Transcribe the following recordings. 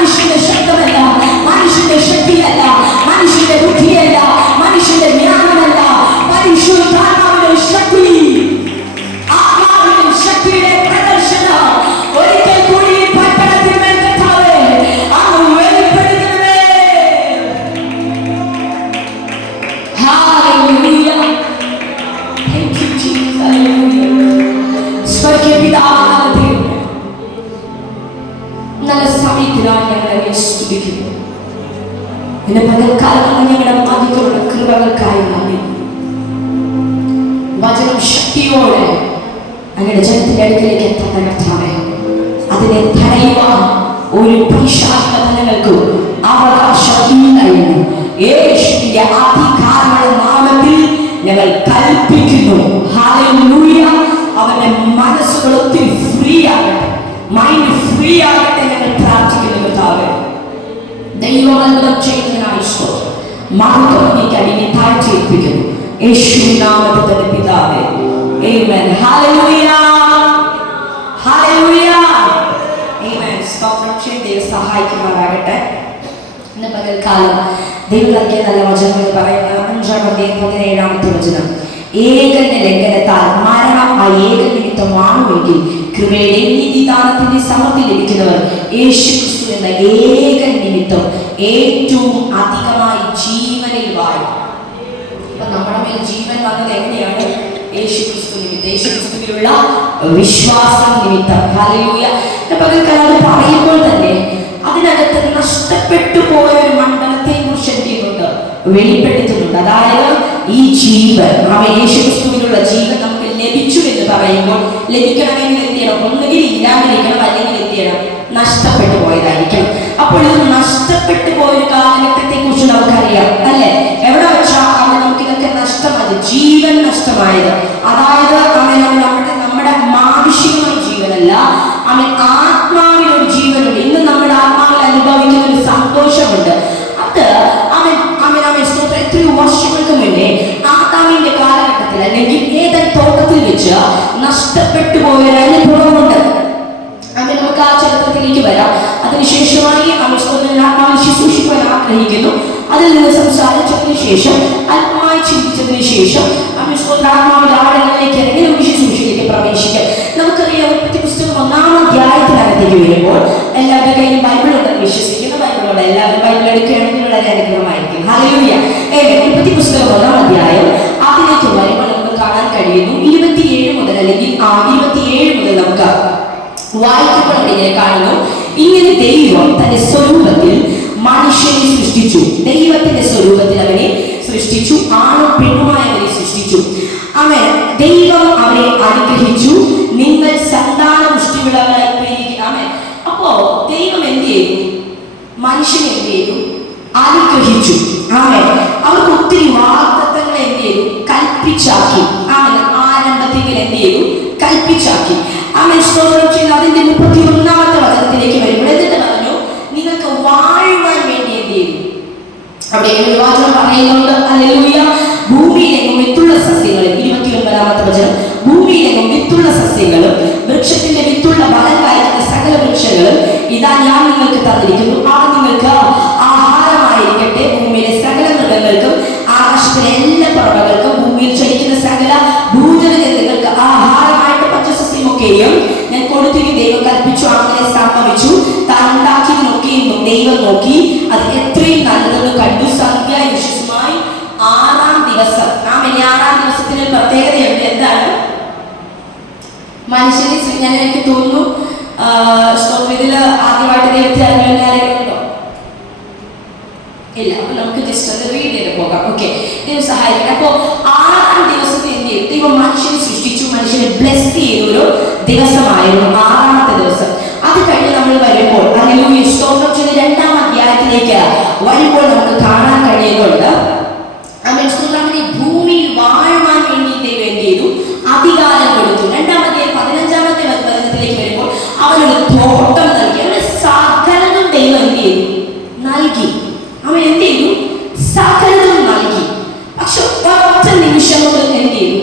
മനുഷ്യന്റെ ശബ്ദമല്ല, മനുഷ്യന്റെ ശക്തിയല്ല, മനുഷ്യന്റെ ബുദ്ധിയല്ല, മനുഷ്യന്റെ ജ്ഞാനമല്ല, പരിശുദ്ധാത്മാവിന്റെ ശക്തി, ആത്മാവിന്റെ ശക്തിയുടെ പ്രദർശനം ഒരിക്കൽ കൂടി പട്ടണത്തിന്മേൽ കർത്താവേ അങ്ങ് വെളിപ്പെടുത്തണമേ. ഹല്ലേലൂയ. Thank you Jesus. ഹല്ലേലൂയ. സ്വർഗ്ഗീയ പിതാവായ ദൈവമേ, നല്ല സമയത്തിനായി ഞങ്ങളെ സ്തുതിക്കുന്നു. ഇന്ന് പകൽക്കാലം ഞങ്ങളുടെ മതികളുടെ കൃപകൾക്കായി നന്ദി. വചനം ശക്തിയോടെ അങ്ങയുടെ ജനത്തിന്റെ അടുക്കിലേക്ക് എത്താൻ കർത്താവേ, അതിനെ തടയുവാൻ ഒരു പിശാചിക ബന്ധങ്ങൾക്കും അവകാശമില്ല എന്ന് യേശുവിന്റെ അധികാരമുള്ള നാമത്തിൽ ഞങ്ങൾ കൽപ്പിക്കുന്നു. ഹല്ലേലൂയ. അവന്റെ മനസ്സുകൾ ഒത്തിരി ഫ്രീ ആകട്ടെ, മൈൻഡ് ഫ്രീ ആകട്ടെ ഞങ്ങൾ പ്രാർത്ഥിക്കുന്നു. കർത്താവേ, ദൈവം ചെയ്യുന്നതിനായി സ്തോത്രം. മഹത്വം നീക്ക് അടിയെ താഴ്ചയേൽപ്പിക്കുന്നു യേശുവിൻ നാമത്തിൽ തന്നെ പിതാവേ. ആമേൻ. ഹല്ലേലൂയ. ഹല്ലേലൂയ. ആമേൻ. സ്തോത്രം ചെയ്ത് ദൈവം സഹായിക്കുമാറാകട്ടെ. ഇന്ന് പകൽക്കാലം ദൈവം നൽകിയ നല്ല വചനങ്ങൾ പറയുന്ന 5-ാം അധ്യായം 17-ാമത്തെ വചനം. ഏകന്റെ ലംഘനത്താൽ മരണം ആ ഏക നിമിത്തമാണെങ്കിൽ കൃപയുടെ നീതിദാനത്തിന്റെ സമൃദ്ധി ലഭിക്കുന്നവർ യേശുക്രിസ്തു എന്ന ഏക നിമിത്തം ഏറ്റവും അധികമായി ജീവനിൽ വാഴും. അപ്പൊ നമ്മുടെ മേൽ ജീവൻ വന്നത് എങ്ങനെയാണ്? യേശുക്രിസ്തു നിമിത്തം, യേശുക്രിസ്തുവിലുള്ള വിശ്വാസം നിമിത്തം. ഹല്ലേലൂയ. പകൽക്കാലം പറയുമ്പോൾ തന്നെ അതിനകത്ത് നഷ്ടപ്പെട്ടു പോയ ഒരു മണ്ഡലത്തെ കുറിച്ച് എന്ത് ചെയ്യുന്നുണ്ട്? വെളിപ്പെടുത്തുന്നുണ്ട്. അതായത് ഈ ജീവൻ, യേശുക്രിസ്തുവിനുള്ള ജീവൻ നമുക്ക് ലഭിച്ചു എന്ന് പറയുമ്പോൾ ലഭിക്കണമെങ്കിൽ എന്ത് ചെയ്യണം? ഒന്നുകിൽ ഇല്ലാതിരിക്കണം, അല്ലെങ്കിൽ എന്ത് ചെയ്യണം? നഷ്ടപ്പെട്ടു പോയതായിരിക്കണം. അപ്പോൾ ഇത് നഷ്ടപ്പെട്ടു പോയൊരു കാലഘട്ടത്തെ കുറിച്ച് നമുക്കറിയാം അല്ലെ? എവിടെ വെച്ചാൽ അവൻ നമുക്ക് ഇതൊക്കെ നഷ്ടമായത്, ജീവൻ നഷ്ടമായത്. അതായത് നമ്മുടെ മാനുഷികമായ ജീവനല്ല, അവൻ ആത്മാവിനൊരു ജീവനുണ്ട്. ഇന്ന് നമ്മുടെ ആത്മാവിൽ അനുഭവിക്കുന്ന ഒരു സന്തോഷമുണ്ട്. അത് എത്രയോ വർഷങ്ങൾക്ക് മുന്നേ ആദാമിന്റെ കാലഘട്ടത്തിൽ അല്ലെങ്കിൽ ഏതൻ തോട്ടത്തിൽ വെച്ച് നഷ്ടപ്പെട്ടു പോയ അനുഭവമുണ്ട്. അങ്ങനെ നമുക്ക് ആ ചരിത്രത്തിലേക്ക് വരാം. അതിനുശേഷമായി ആത്മാവിൽ ശുശ്രൂഷിക്കുവാൻ ആഗ്രഹിക്കുന്നു. അതിൽ നിന്ന് സംസാരിച്ചതിന് ശേഷം, ആത്മായി ചിന്തിച്ചതിന് ശേഷം ആത്മാവിന്റെ ആഴങ്ങളിലേക്ക് ഇറങ്ങി നമുക്ക് ശുശ്രൂഷയിലേക്ക് പ്രവേശിക്കാം. നമുക്കറിയാം, ഉൽപ്പത്തി പുസ്തകം 1-ാം അധ്യായത്തിനകത്തേക്ക് വരുമ്പോൾ എല്ലാവരുടെ കയ്യിലും ബൈബിൾ ഉണ്ടെന്ന് വിശ്വസിക്കുന്ന ബൈബിളുണ്ട്. എല്ലാവരും ബൈബിൾ എടുക്കുകയാണെങ്കിൽ വളരെ അനുഗ്രഹമായിരിക്കും. ഹല്ലേലൂയ. ഉൽപ്പത്തി പുസ്തകം 1-ാം അധ്യായം അതിലേക്ക് വരുമ്പോൾ നമുക്ക് കാണാൻ കഴിയുന്നു 27 മുതൽ അല്ലെങ്കിൽ 27 മുതൽ നമുക്ക് വായിക്കുമ്പോൾ ഇങ്ങനെ കാണുന്നു. ഇങ്ങനെ ദൈവം തന്റെ സ്വരൂപത്തിൽ മനുഷ്യനെ സൃഷ്ടിച്ചു. ദൈവത്തിന്റെ സ്വരൂപത്തിൽ അവനെ സൃഷ്ടിച്ചു, ആണും പെണ്ണുമായി അവനെ സൃഷ്ടിച്ചു. അവൻ ദൈവം അവനെ അനുഗ്രഹിച്ചു, നിങ്ങൾ സന്താനപുഷ്ടിയുള്ളവരായി പെരുകുക. അവൻ അപ്പോ ദൈവം എന്ത് ചെയ്തു? മനുഷ്യനെ എന്ത് ചെയ്തു? അനുഗ്രഹിച്ചു. അവൻ അവർക്ക് ഒത്തിരി വാഗ്ദത്തങ്ങൾ എന്ത് ചെയ്തു? കൽപ്പിച്ചാക്കി. അവൻ ആരംഭത്തിൽ എന്ത് ചെയ്തു? കൽപ്പിച്ചാക്കി. അവൻ സ്തോത്രം ചെയ്തു. അതിന്റെ 31-ാമത്തെ വചനത്തിലേക്ക് വരുമ്പോൾ എന്നിട്ട് പറഞ്ഞു, നിങ്ങൾക്ക് വാഴുവാൻ വേണ്ടി എന്ത് ചെയ്തു? അവിടെ ഒരു വചനം പറയുന്നുണ്ട്. ഹല്ലേലൂയ. ഭൂമിയിലെങ്ങും വിത്തുള്ള സസ്യങ്ങളും, 29-ാമത്തെ വചനം, ഭൂമിയിലെങ്ങും വിത്തുള്ള സസ്യങ്ങളും വൃക്ഷത്തിന്റെ വിത്തുള്ള ഫലം കായ്ക്കുന്ന സകല വൃക്ഷങ്ങളും ഇതാ ഞാൻ നിങ്ങൾക്ക് തന്നിരിക്കുന്നു. അവ നിങ്ങൾക്ക് ആഹാരമായിരിക്കട്ടെ. ഭൂമിയിലെ സകല മൃഗങ്ങൾക്കും ആകാശത്തിലെ എല്ലാ പറവകൾക്കും ഭൂമിയിൽ ചലിക്കുന്ന സകല ഭൂജലജന്തുക്കൾക്ക് ആഹാരമായിട്ട് പച്ചസസ്യമൊക്കെയും ഞാൻ കൊടുത്തിരിക്കും. ദൈവം കൽപ്പിച്ചു, അങ്ങനെ സംഭവിച്ചു. താൻ ഉണ്ടാക്കിയതിനൊക്കെയും ദൈവം നോക്കി, അത് എത്രയും നല്ലതെന്ന് കണ്ടു. സംഖ്യായുഷമായി 6-ാം ദിവസം. 6-ാം ദിവസത്തിന് പ്രത്യേകതയുണ്ട്. എന്താണ്? മനുഷ്യനെ ഞാൻ എനിക്ക് തോന്നുന്നു ഇതിൽ ആദ്യമായിട്ട് ദൈവത്തെ അറിഞ്ഞോ? ഇല്ല. അപ്പൊ നമുക്ക് ജസ്റ്റ് ഒന്ന് റീഡ് ചെയ്ത് പോകാം. ഓക്കെ, ദൈവം സഹായിക്കണം. അപ്പോ 6-ാം ദിവസത്തെ എന്ത് ചെയ്യും? ദൈവം മനുഷ്യനെ സൃഷ്ടിച്ചു, മനുഷ്യനെ ബ്ലെസ് ചെയ്ത ഒരു ദിവസമായിരുന്നു 6-ാമത്തെ ദിവസം. അത് കഴിഞ്ഞ് നമ്മൾ വരുമ്പോൾ ഹല്ലേലൂയ സ്തോത്രം ചെയ്ത് 2-ാം അധ്യായത്തിലേക്ക് വരുമ്പോൾ നമുക്ക് കാണാൻ കഴിയുന്നുണ്ട്. അവനെ ഭൂമിയിൽ വാഴുവാൻ വേണ്ടി ദൈവം എന്ത് ചെയ്തു? അധികാരം കൊടുത്തു. 2-ാം അധ്യായം 15-ാമത്തെ വചനത്തിലേക്ക് വരുമ്പോൾ അവനൊരു തോട്ടം നൽകി. അവന് സകലതും ദൈവം എന്ത് ചെയ്തു? നൽകി. അവൻ എന്ത് ചെയ്തു? സകലതും നൽകി. പക്ഷെ ഒറ്റ നിമിഷം കൊണ്ട് എന്ത് ചെയ്തു?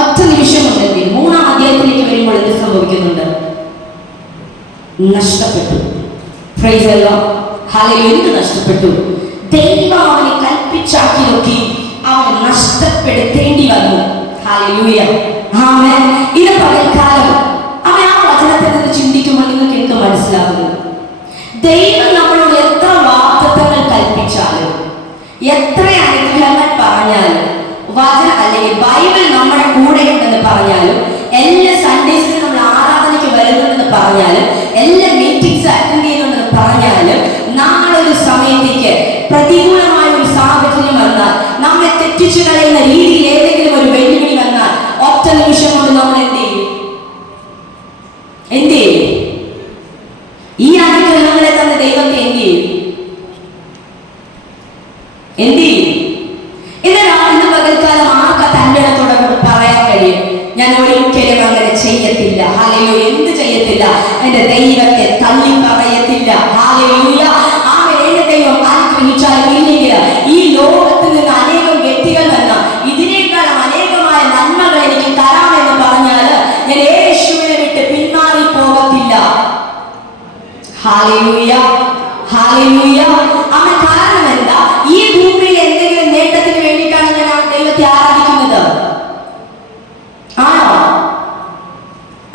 ഒറ്റ നിമിഷം കൊണ്ട് എന്ത് ചെയ്തു? 3-ാം അധ്യായത്തിലേക്ക് വരുമ്പോൾ എന്ത് സംഭവിക്കുന്നുണ്ട്? നഷ്ടപ്പെട്ടു. Price the Lord. ഹല്ലേലൂയ. എന്ത് നഷ്ടപ്പെട്ടു? ദൈവം അവനെ കൽപ്പിച്ചാക്കിയതൊക്കെ അവൻ നഷ്ടപ്പെടുത്തേണ്ടി വന്നു. ഹല്ലേലൂയ. ആമേൻ. ഇത് പകൽക്കാലം അവൻ ആ വചനത്തെ നിന്ന് ചിന്തിക്കുമ്പോൾ നിങ്ങൾക്ക് എന്ത് മനസ്സിലാകുന്നു? ദൈവം നമ്മളോട് എത്ര വാഗ്ദത്തങ്ങൾ കൽപ്പിച്ചാലും, എത്ര അനുഗ്രഹങ്ങൾ പറഞ്ഞാലും, വചനം അല്ലെങ്കിൽ ബൈബിൾ നമ്മുടെ കൂടെ ഉണ്ടെന്ന് പറഞ്ഞാലും, എല്ലാ സൺഡേസിലും നമ്മൾ ആരാധനയ്ക്ക് വരുന്നുണ്ടെന്ന് പറഞ്ഞാലും, എല്ലാ മീറ്റിംഗ്സ് അറ്റൻഡ് ചെയ്യുന്നുണ്ടെന്ന് പറഞ്ഞാലും, നാളൊരു സമയത്തേക്ക് പ്രതികൂലമായ ഒരു സാഹചര്യം വന്നാൽ, നമ്മെ തെറ്റിച്ചു കളയുന്ന രീതിയിൽ ഏതെങ്കിലും ഒരു വെല്ലുവിളി വന്നാൽ, ഒറ്റ നിമിഷം കൊണ്ട് നമ്മൾ എന്ത് ചെയ്യും? ഈ അനുഗ്രഹങ്ങളെ തന്നെ ദൈവത്തെ എന്ത് ചെയ്യും? ഇന്ന് പകൽക്കാലം ആർക്ക തന്റെ ഇടത്തോടെ പറയാൻ കഴിയും, ഞാൻ ഒരിക്കലും അങ്ങനെ ചെയ്യത്തില്ല. ഹല്ലേലൂയ. എന്ത് ചെയ്യത്തില്ല? എന്റെ ദൈവത്തെ തള്ളി പറയത്തില്ല. ഹല്ലേലൂയ. ആമേൻ. എന്റെ ദൈവം അനുഗ്രഹിച്ചാലും ഇല്ലെങ്കിൽ ഈ ലോകത്തിൽ നിന്ന് അനേകം വ്യക്തികൾ വന്ന ഇതിനേക്കാളും അനേകമായ നന്മകൾ എനിക്ക് തരാമെന്ന് പറഞ്ഞാൽ ഞാൻ യേശുവിനെ വിട്ട് പിന്മാറി പോകത്തില്ല. ഹല്ലേലൂയ. ഹല്ലേലൂയ. ആമേൻ. കാരണം എന്താ? ഈ ഭൂമിയിൽ എന്തെങ്കിലും നേട്ടത്തിന് വേണ്ടിയിട്ടാണ് ഞാൻ ആ ദൈവത്തെ ആരാധിക്കുന്നത്? ആണോ?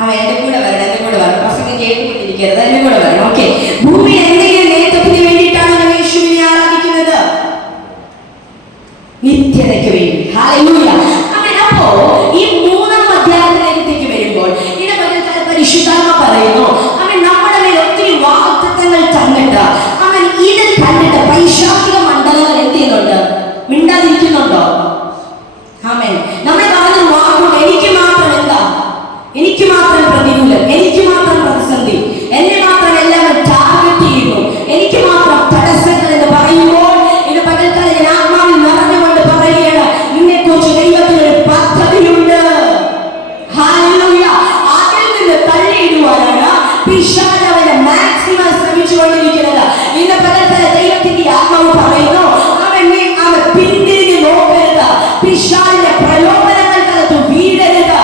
അവൻ എന്റെ കൂടെ വരണം. പ്രസംഗം കേട്ടുകൊണ്ടിരിക്കരുത്, എന്റെ കൂടെ വരണം. ഓക്കെ. ഭൂമിയിൽ എന്തെങ്കിലും നേട്ടത്തിന് വേണ്ടിയിട്ടാണ് ഞാൻ യേശുവിനെ ആരാധിക്കുന്നത്? നിത്യതയ്ക്ക് വേണ്ടി. ഹല്ലേലൂയ. ആമേൻ. അപ്പോ ഈ 3-ാം അധ്യായത്തിലേക്ക് വരുമ്പോൾ ഇതിനെ പരിശുദ്ധാത്മ പറയുന്നു, അവൻ നമ്മുടെ മേൽ ഒത്തിരി വാഗ്ദത്തങ്ങൾ തന്നിട്ട്, അവൻ ഇത് കണ്ടിട്ട് പൈശാചിക മണ്ഡലങ്ങൾ എന്ത് ചെയ്യുന്നുണ്ട്? മിണ്ടാതിരിക്കുന്നുണ്ടോ? ആമേൻ. നമ്മൾ കാണുന്ന വാക്കുണ്ട്, എനിക്ക് മാത്രം എന്താ? എനിക്ക് മാത്രം പ്രതികൂലം, എനിക്ക് മാത്രം പ്രതിസന്ധി, എന്നെ മാത്രം എല്ലാവരും ടാർഗറ്റ് ചെയ്യുന്നു, എനിക്ക് മാത്രം തടസ്സങ്ങൾ എന്ന് പറയുമ്പോൾ ഇത് പകൽക്കാലം ഞാൻ ആത്മാവിൽ നിറഞ്ഞുകൊണ്ട് പറയുകയാണ്, നിന്നെ കുറിച്ച് ദൈവത്തിനൊരു പദ്ധതിയുണ്ട്. ഹല്ലേലൂയ. അതിൽ നിന്ന് തള്ളിയിടുവാനാണ് പിശാച് അവനെ മാക്സിമം ശ്രമിച്ചുകൊണ്ടിരിക്കുന്നത്. ഇന്ന് പകൽക്കാലം ദൈവത്തിന്റെ ആത്മാവ് പറയുന്നു, അവൻ പിന്തിരിഞ്ഞ് നോക്കരുത്, പിശാചിന്റെ പ്രലോഭനങ്ങൾക്കകത്ത് വീഴരുത്.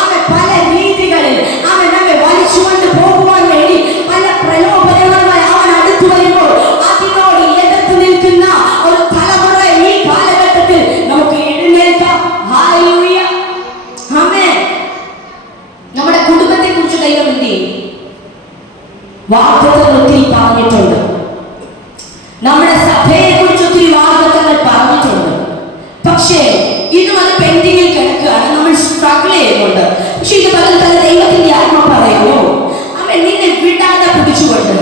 അവൻ പല രീതികളിൽ അവൻ നമ്മെ വലിച്ചുകൊണ്ട് പോകുവാൻ വേണ്ടി പല പ്രലോഭനങ്ങളുമായി അവൻ അടുത്തു വരുമ്പോൾ അതിനോട് എതിർത്ത് നിൽക്കുന്ന ഒരു തലമുറ ഈ കാലഘട്ടത്തിൽ നമുക്ക് എഴുന്നേൽക്കാം. ഹല്ലേലൂയ. ആമേൻ. നമ്മുടെ കുടുംബത്തെ കുറിച്ച് ദൈവം എന്ത് ചെയ്യും? വാഗ്ദത്തങ്ങൾ ഒത്തിരി പറഞ്ഞിട്ടുണ്ട്. നമ്മുടെ സഭയെ കുറിച്ച് ഒത്തിരി വാഗ്ദത്തങ്ങൾ പറഞ്ഞിട്ടുണ്ട്. പക്ഷേ ഇതും അത് പെൻഡിങ്ങിൽ കിടക്കുകയാണ്, നമ്മൾ സ്ട്രഗിൾ ചെയ്യുന്നുണ്ട്. പക്ഷെ ഇത് പകൽക്കാലം ദൈവത്തിന്റെ ആത്മ പറയുന്നു, അവൻ നിന്നെ വിടാതെ പിടിച്ചുകൊണ്ട്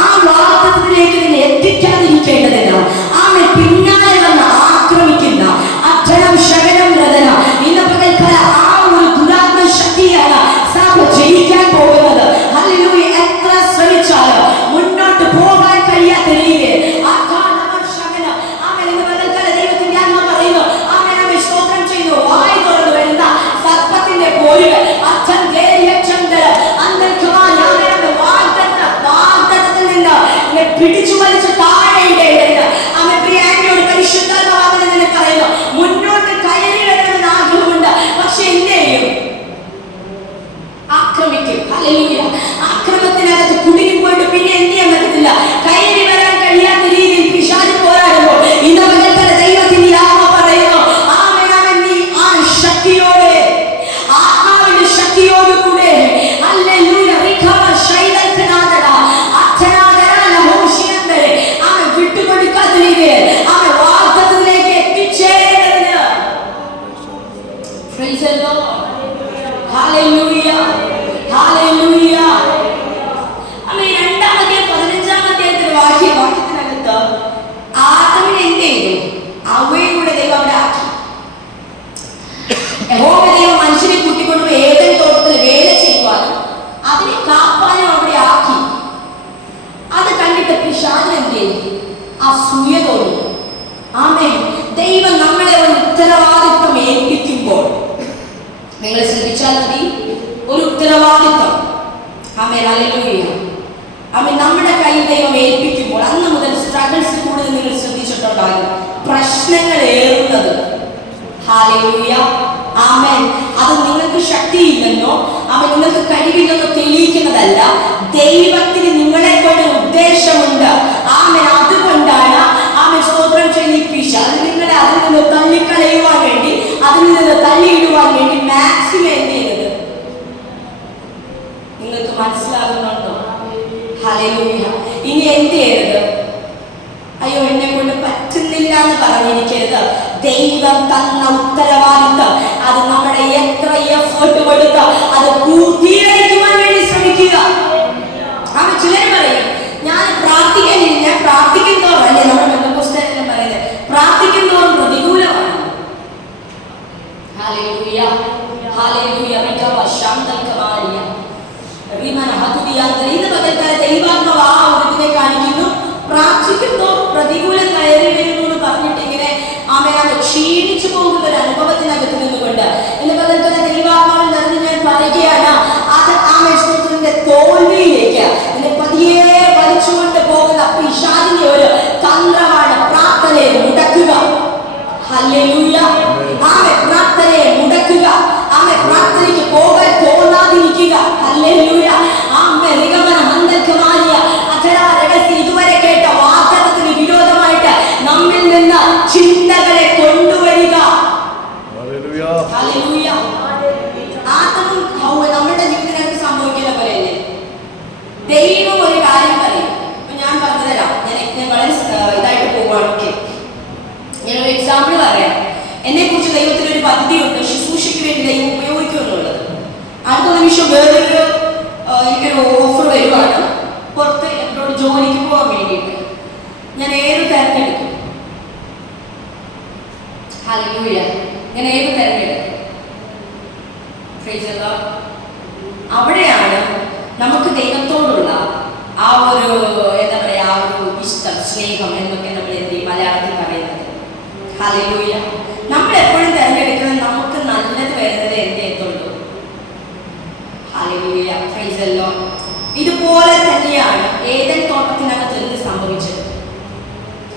ആ വാഗ്ദത്തത്തിലേക്ക് നിന്നെ എത്തിക്കാതിരിക്കേണ്ടതിന് അവൻ പിന്നാലെ വന്ന് ആക്രമിക്കുന്ന അക്ഷരം ശകലം വ്രതന ഇന്ന് പകൽക്കാലം ആ ഒരു ദുരാത്മ ശക്തിയാണ് സഭ ജയിക്കാൻ പോകുന്നത്. ഹല്ലേലൂയ. എത്ര ശ്രമിച്ചാലും മുന്നോട്ട് പോകാൻ കഴിയാത്ത രീതിയിൽ പിടിച്ചു വലിച്ച് താഴെയിടേണ്ടത് അവൻ പ്രിയാനോട് പരിശുദ്ധാത്മാവിൽ നിന്ന് പറയുന്നു, മുന്നോട്ട് കയറി വരണമെന്ന് ആഗ്രഹമുണ്ട്, പക്ഷെ എന്തെയും ആക്രമിക്കും. ഹല്ലേലൂയ. ആക്രമത്തിനകത്ത് കുടുങ്ങിപ്പോയിട്ട് പിന്നെ എന്ത് ചെയ്യാൻ പറ്റത്തില്ല, കയറി വരാൻ കഴിയാത്ത രീതിയിൽ പിശാച് പോരാടുമ്പോൾ ഇന്ന് പകൽക്കാലം ദൈവത്തിന്റെ ആത്മ പറയുന്നു, അവൻ നീ ആ ശക്തിയോടെ, ആത്മാവിന്റെ ശക്തിയോടുകൂടെ ഹല്ലേലൂയ അവൻ വിട്ടുകൊടുക്കാത്ത രീതിയിൽ അവൻ വാഗ്ദത്തത്തിലേക്ക് എത്തിച്ചേരേണ്ടതിന്. Praise the Lord. ഹല്ലേലൂയ. ഹല്ലേലൂയ. ആമേൻ. 2-ാം അധ്യായത്തിന്റെ വാക്യത്തിനകത്ത് ആദമിനെ എന്ത് ചെയ്തു? അവയിലൂടെ ദൈവം അവിടെ ആക്കി. യഹോവ ദൈവം മനുഷ്യനെ കൂട്ടിക്കൊണ്ടുപോയി ഏദൻ തോട്ടത്തിൽ വേല ചെയ്യുവാനും അതിനെ കാപ്പാനും അവിടെ ആക്കി. അത് കണ്ടിട്ട് പിശാച് എന്ത് ചെയ്തു? അസൂയ തോന്നി. ആമേൻ. ദൈവം നമ്മളെ ഒരു ഉത്തരവാദിത്വം ഏൽപ്പിക്കുമ്പോൾ നിങ്ങൾ ശ്രദ്ധിച്ചാൽ മതി, ഒരു ഉത്തരവാദിത്വം. ആമേൻ. ഹല്ലേലൂയ. ആമേൻ. നമ്മുടെ കയ്യിൽ ദൈവം ഏൽപ്പിക്കുമ്പോൾ അന്ന് മുതൽ സ്ട്രഗിൾസ് കൂടുതൽ നിങ്ങൾ ശ്രദ്ധിച്ചിട്ടുണ്ടാകും, പ്രശ്നങ്ങൾ ഏറുന്നത്. ഹല്ലേലൂയ. ആമേൻ. അത് നിങ്ങൾക്ക് ശക്തിയില്ലെന്നോ അവൻ നിങ്ങൾക്ക് കഴിവില്ലെന്നോ ജീവിക്കുന്നതല്ല. ദൈവത്തിന് നിങ്ങളെ കൊണ്ട് ഉദ്ദേശമുണ്ട്. ആമേൻ. അതുകൊണ്ടാണ് ആമേൻ സ്തോത്രം ചെയ്യിപ്പിച്ച അത് നിങ്ങളെ അതിൽ നിന്ന് തള്ളിക്കളയുവാൻ വേണ്ടി, അതിൽ നിന്ന് തള്ളിയിടുവാൻ വേണ്ടി മാക്സിമം എന്ത് ചെയ്യുന്നത്. നിങ്ങൾക്ക് മനസ്സിലാകുന്നുണ്ടോ? ഹല്ലേലൂയ. ഇനി എന്ത് ചെയ്യരുത്? അയ്യോ എന്നെ കൊണ്ട് പറ്റുന്നില്ല എന്ന് പറഞ്ഞിരിക്കരുത്. ദൈവം തന്ന ഉത്തരവാദിത്തം അത് നമ്മുടെ എത്ര എഫേർട്ട് കൊടുത്ത അത് പൂർത്തീകരിക്കുവാൻ വേണ്ടി ശ്രമിക്കുക. ചിലർ പറയും ഞാൻ പ്രാർത്ഥിക്കുന്നില്ല, പ്രാർത്ഥിക്കുന്നതോറും അല്ലേ നമ്മുടെ പുസ്തകം പറയുന്നത് പ്രാർത്ഥിക്കുന്നതോറും പ്രതികൂലമാണ്. Hallelujah hallelujah. ഇന്ന് പകൽക്കാലം ദൈവാത്മാവ് ആ ഒരു ഇതിനെ കാണിക്കുന്നു. പ്രാർത്ഥിക്കുന്നതോറും പ്രതികൂലം കയറി വരുന്നു എന്ന് പറഞ്ഞിട്ട് ഇങ്ങനെ ആമേനെ ക്ഷീണിച്ചു പോകുന്ന ഒരു അനുഭവത്തിനകത്ത് നിന്നുകൊണ്ട് ഇന്ന് പകൽക്കാലം ദൈവാത്മാവിൽ നിറഞ്ഞ് ഞാൻ പറയുകയാണ്, അത് ആമേശ്വരത്തിന്റെ തോൽവിയിലേക്ക് പതിയെ വലിച്ചുകൊണ്ട് പോകുന്ന പിശാചിന്റെ ഒരു തന്ത്രമാണ് പ്രാർത്ഥനയെ മുടക്കുക. ഹല്ലേലൂയ. ആമേൻ. പ്രാർത്ഥനയെ മുടക്കുക. ആമേൻ. പ്രാർത്ഥനയ്ക്ക് പോകാൻ തോന്നാതിരിക്കുക. ഹല്ലേലൂയ. ആമേൻ. നിഗമന ഹന്തൽക്കമാരിയ അധരാ രഹസ്യം ഇതുവരെ കേട്ട വാഗ്ദത്തത്തിന് വിരോധമായിട്ട് നമ്മിൽ നിന്ന് ചിന്തകളെ കൊണ്ടുവരിക. ഹല്ലേലൂയ. ഹല്ലേലൂയ. ആദമും ഹവ്വ നമ്മുടെ ജീവിതത്തിൽ സംഭവിക്കുന്ന പോലെയല്ലേ? ദൈവം ഒരു കാര്യം പറയും. ഞാൻ പറഞ്ഞു തരാം. ഞാൻ വളരെ ഇതായിട്ട് പോവാണ്. ഓക്കെ, ഞാനൊരു എക്സാമ്പിൾ പറയാം. എന്നെ കുറിച്ച് ദൈവത്തിന് ഒരു പദ്ധതിയുണ്ട്, ശുശ്രൂഷയ്ക്ക് വേണ്ടി ദൈവം ഉപയോഗിക്കുമെന്നുള്ളത്. അടുത്ത നിമിഷം വേറൊരു എനിക്കൊരു ഓഫർ വരുവാണ് പുറത്ത് എന്നോട് ജോലിക്ക് പോകാൻ വേണ്ടിയിട്ട്. ഞാൻ ഏത് തിരഞ്ഞെടുക്കും? ഹല്ലേലൂയ. ഞാൻ ഏത് തിരഞ്ഞെടുക്കും? അവിടെയാണ് നമുക്ക് ദൈവത്തോടുള്ള ആ ഒരു എന്താ പറയാ ആ ഒരു ഇഷ്ടം, സ്നേഹം എന്നൊക്കെ നമ്മൾ എന്ത് മലയാളത്തിൽ പറയുന്നത്. ഹല്ലേലൂയ. നമ്മൾ എപ്പോഴും തിരഞ്ഞെടുക്കുന്നത് നമുക്ക് നല്ലത് വരുന്നത് എന്തെത്തുള്ളൂ. ഹല്ലേലൂയ. Praise the Lord. ഇതുപോലെ തന്നെയാണ് ഏദൻ തോട്ടത്തിനകത്ത് എന്ത് സംഭവിച്ചത്.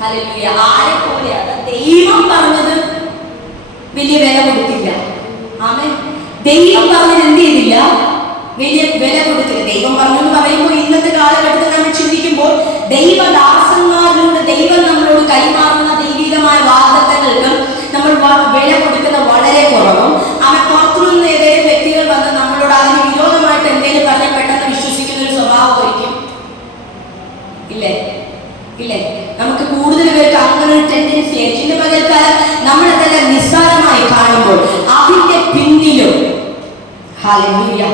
ഹല്ലേലൂയ. ആരെ പോലെയാണ്? ദൈവം പറഞ്ഞത് വലിയ വില കൊടുത്തില്ല. ആമേൻ. ദൈവം പറഞ്ഞത് എന്ത് ചെയ്തില്ല? വലിയ വില കൊടുത്തില്ല. ദൈവം പറഞ്ഞെന്ന് പറയുമ്പോൾ ഇന്നത്തെ കാലഘട്ടത്തിൽ നമ്മൾ ചിന്തിക്കുമ്പോൾ ദൈവദാസന്മാരിലൂടെ ദൈവം നമ്മളോട് കൈമാറുന്ന ദൈവികമായ വാഗ്ദത്തങ്ങൾക്ക് നമ്മൾ വില കൊടുക്കുന്ന വളരെ കുറവും. അവൻ പുറത്തുനിന്ന് ഏതെങ്കിലും വ്യക്തികൾ വന്ന് നമ്മളോട് അതിന് വിരോധമായിട്ട് എന്തെങ്കിലും പറഞ്ഞ് പെട്ടെന്ന് വിശ്വസിക്കുന്ന ഒരു സ്വഭാവമായിരിക്കും. ഇല്ലേ? ഇല്ലേ? നമുക്ക് കൂടുതൽ പേർക്ക് അങ്ങനെ ഒരു ടെൻഡൻസി ആയിരിക്കും. ഇന്ന് പകൽക്കാലം നമ്മളെല്ലാം നിസ്സാരമായി കാണുമ്പോൾ അതിന്റെ പിന്നിലും ഹല്ലേലൂയ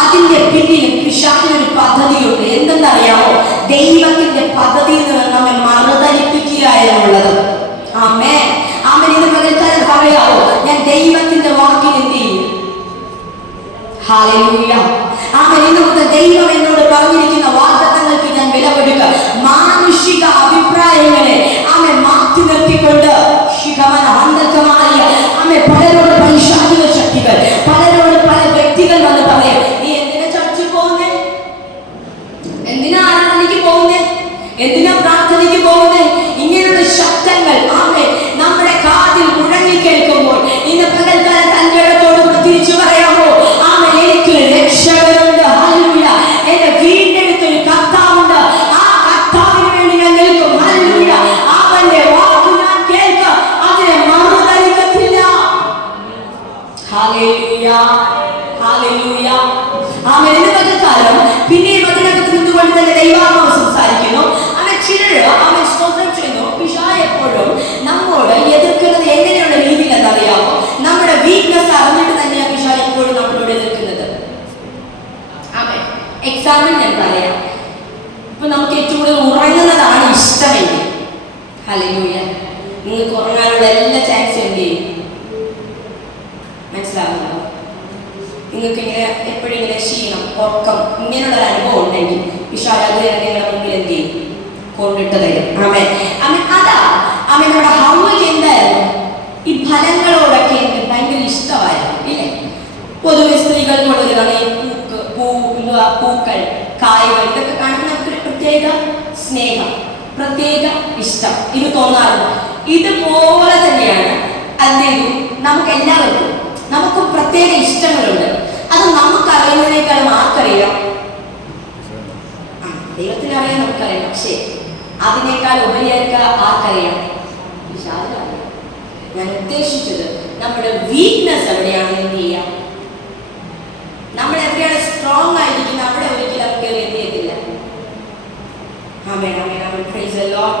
അതിന്റെ പിന്നിലും പിശാചിനൊരു പദ്ധതിയുണ്ട്. എന്തെന്നറിയാമോ? ദൈവത്തിന്റെ പദ്ധതിയിൽ നിന്ന് നമ്മെ മറുതലിപ്പിക്കുക എന്നുള്ളത്. ആമേൻ. ആമേൻ. ഇന്ന് പകൽക്കാലം പറയാമോ ഞാൻ ദൈവത്തിന്റെ വാക്കിന് എന്ത് ചെയ്യും? ഹല്ലേലൂയ. ആമേൻ. ഇന്ന് മുതൽ ദൈവം എന്നോട് പറഞ്ഞിരിക്കുന്ന വാഗ്ദത്തങ്ങൾക്ക് ഞാൻ വില കൊടുക്കുക. മാനുഷിക അഭിപ്രായങ്ങളെ ആമേൻ മാറ്റി നിർത്തിക്കൊണ്ട് ആമേൻ പലരോട് പൈശാചിക ശക്തികൾ, പലരോട് പല വ്യക്തികൾ വന്ന് പറയും നീ എന്തിനാ ചർച്ചിൽ പോകുന്നേ, എന്തിനാ ആരാധനയ്ക്ക് പോകുന്നേ, എന്തിനാ പ്രാർത്ഥനയ്ക്ക് പോകുന്നേ, ഇങ്ങനെയുള്ള ശബ്ദങ്ങൾ ആമേൻ നമ്മുടെ കാതിൽ മുഴങ്ങി കേൾക്കുമ്പോൾ ഇന്ന് പകൽക്കാലം തന്റെ ഇടത്തോട് തിരിച്ചു പറയാമോ? ആമേൻ. എനിക്ക് രക്ഷകനുണ്ട്. ഹല്ലേലൂയ. എന്നെ വീണ്ടെടുത്തൊരു കർത്താവുണ്ട്. ആ കർത്താവിന് വേണ്ടി ഞാൻ നിൽക്കും. ഹല്ലേലൂയ. അവന്റെ വാക്ക് ഞാൻ കേൾക്കാം, അതിനെ മറുതലിക്കത്തില്ല. ഹല്ലേലൂയ. ഹല്ലേലൂയ. ആമേൻ. ഇന്ന് പകൽക്കാലം പിന്നെയും അതിനകത്ത് നിന്നുകൊണ്ട് തന്നെ ദൈവാത്മാവ് സംസാരിക്കുന്നു. അവൻ ചിലര് അവൻ സ്തോത്രം ചെയ്യുന്നു. പിശാച് എപ്പോഴും നമ്മോട് എതിർക്കുന്നത് എങ്ങനെയുള്ള രീതിയിൽ എന്നറിയാമോ? നമ്മുടെ വീക്ക്നെസ് അറിഞ്ഞിട്ട് തന്നെയാണ് പിശാച് എപ്പോഴും നമ്മളോട് എതിർക്കുന്നത്. ആമേൻ. എക്സാമ്പിൾ ഞാൻ പറയാം. ഇപ്പൊ നമുക്ക് ഏറ്റവും കൂടുതൽ ഉറങ്ങുന്നതാണ് ഇഷ്ടമെങ്കിൽ ഹല്ലേലൂയ നിങ്ങൾക്ക് ഉറങ്ങാനുള്ള എല്ലാ ചാൻസും എന്ത് ചെയ്യും? മനസ്സിലാവുന്നുണ്ടോ? നിങ്ങൾക്ക് ഇങ്ങനെ എപ്പോഴും ഇങ്ങനെ ക്ഷീണം, ഉറക്കം ഇങ്ങനെയുള്ള ഒരു അനുഭവം ഉണ്ടെങ്കിൽ പിശാച് അത് നിങ്ങളുടെ മുമ്പിൽ എന്ത് ചെയ്യും? കൊണ്ടിട്ട് തരും. ആമേൻ. ആമേൻ. അതാ ആമേൻ നമ്മുടെ ഹവ്വയ്ക്ക് എന്തായിരുന്നു? ഈ ഫലങ്ങളോടൊക്കെ എനിക്ക് ഭയങ്കര ഇഷ്ടമായിരുന്നു. ഇല്ലേ? പൊതുവെ സ്ത്രീകൾക്കുള്ളതാണ് ഈ പൂക്കൾ, കായകൾ, ഇതൊക്കെ കാണുമ്പോൾ നമുക്കൊരു പ്രത്യേക സ്നേഹം, പ്രത്യേക ഇഷ്ടം ഇത് തോന്നാറുണ്ട്. ഇതുപോലെ തന്നെയാണ് അദ്ദേഹം നമുക്ക് എല്ലാവർക്കും നമുക്കും പ്രത്യേക ഇഷ്ടങ്ങളുണ്ട്. അത് നമുക്കറിയുന്നതിനേക്കാളും ആർക്കറിയാം? അതിനേക്കാൾ ഉപരിയൊക്കെ ആർക്കറിയാം? ഞാൻ ഉദ്ദേശിച്ചത് നമ്മുടെ വീക്ക്നെസ് എവിടെയാണെന്ന് എന്ത് ചെയ്യാം? നമ്മൾ എവിടെയാണ് സ്ട്രോങ് ആയിരിക്കുന്നത് അവിടെ ഒരിക്കലും നമുക്ക് എന്ത് ചെയ്യത്തില്ല. ആമേൻ ആമേൻ ആമേൻ. Praise the Lord,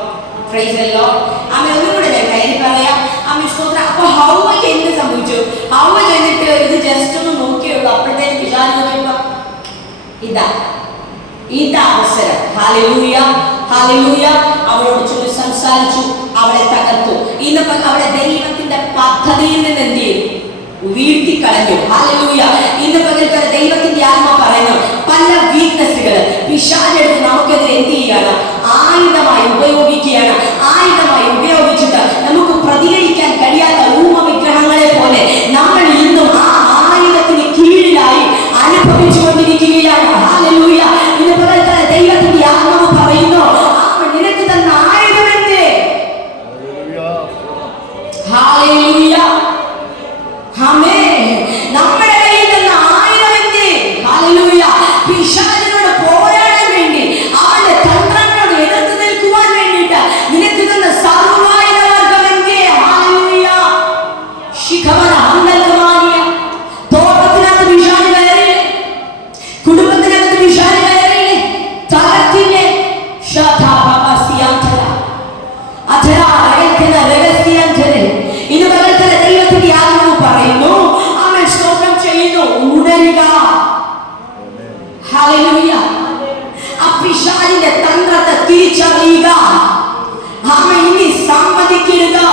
praise the Lord. ആമേൻ. ഒന്നുകൂടെ ഞാൻ കയറി പറയാം. ആമേൻ. സ്തോത്രം. അപ്പോൾ ഹൗവയ്ക്ക് എന്ത് സംഭവിച്ചു? ഹൗവ ചെന്നിട്ട് ഇത് ജസ്റ്റ് ഒന്ന് നോക്കിയുള്ളൂ. അപ്പോഴത്തേക്ക് പിശാച് നോക്കിയപ്പോ ഇതാ അവസരം. Hallelujah, hallelujah. അവളോട് ചൊല്ലി സംസാരിച്ചു, അവളെ തകർത്തു. ഇന്നിപ്പോ അവളെ ദൈവത്തിന്റെ പദ്ധതിയിൽ നിന്ന് എന്ത് ചെയ്തു? വീഴ്ത്തിക്കളഞ്ഞു. ഹല്ലേലൂയ. ഇന്ന് പകൽക്കാല ദൈവത്തിന്റെ ആത്മ പറയുന്നു, പല വീക്ക്നെസ്സുകൾ പിശാചെടുത്ത് നമുക്കെതിരെ എന്ത് ചെയ്യാണ്? ആയുധമായി ഉപയോഗിക്കുകയാണ്. ആയുധമായി ഉപയോഗിച്ചിട്ട് നമുക്ക് പ്രതികരിക്കാൻ കഴിയാത്ത ഊമ വിഗ്രഹങ്ങളെ പോലെ നമ്മൾ ഇന്നും ആ ആയുധത്തിന് കീഴിലായി അനുഭവിച്ചു കൊണ്ടിരിക്കുകയാണ്. ഹല്ലേലൂയ. ഇന്ന് പകൽക്കാല ദൈവത്തിന്റെ ആത്മാവ് പറയുന്നു, നിനക്ക് തന്ന ആയുധമെന്ത്? ഹല്ലേലൂയ. ആമേൻ. നമ്മുടെ കയ്യിൽ നിന്ന് ആയുധമെന്ത്? ഹല്ലേലൂയ. പിശാചിനോട് പോരാടാൻ വേണ്ടി, അവന്റെ തന്ത്രങ്ങളോട് എതിർത്ത് നിൽക്കുവാൻ വേണ്ടിയിട്ട് നിനക്ക് തന്ന സർവ്വായുധവർഗമെന്ത്? ഹല്ലേലൂയ. ശിഖവന ഹന്തൽമാനിയ. തോട്ടത്തിനകത്ത് പിശാച് കയറിയില്ലേ? കുടുംബത്തിനകത്ത് പിശാച് കയറിയില്ലേ? തകർത്തില്ലേ? ശതാപസിയാന്തര അധര അരകന രഹസ്യാന്തര. ഇന്ന് പകൽക്കാല ദൈവത്തിന്റെ ആത്മാവ് പറയുന്നു, ആമേൻ. സ്തോത്രം ചെയ്യുന്നു. ഉണരുക. ഹല്ലേലൂയ. ആ പിശാചിന്റെ തന്ത്രത്തെ തിരിച്ചറിയുക. ആമേൻ. ഇനി സമ്മതിക്കരുത്.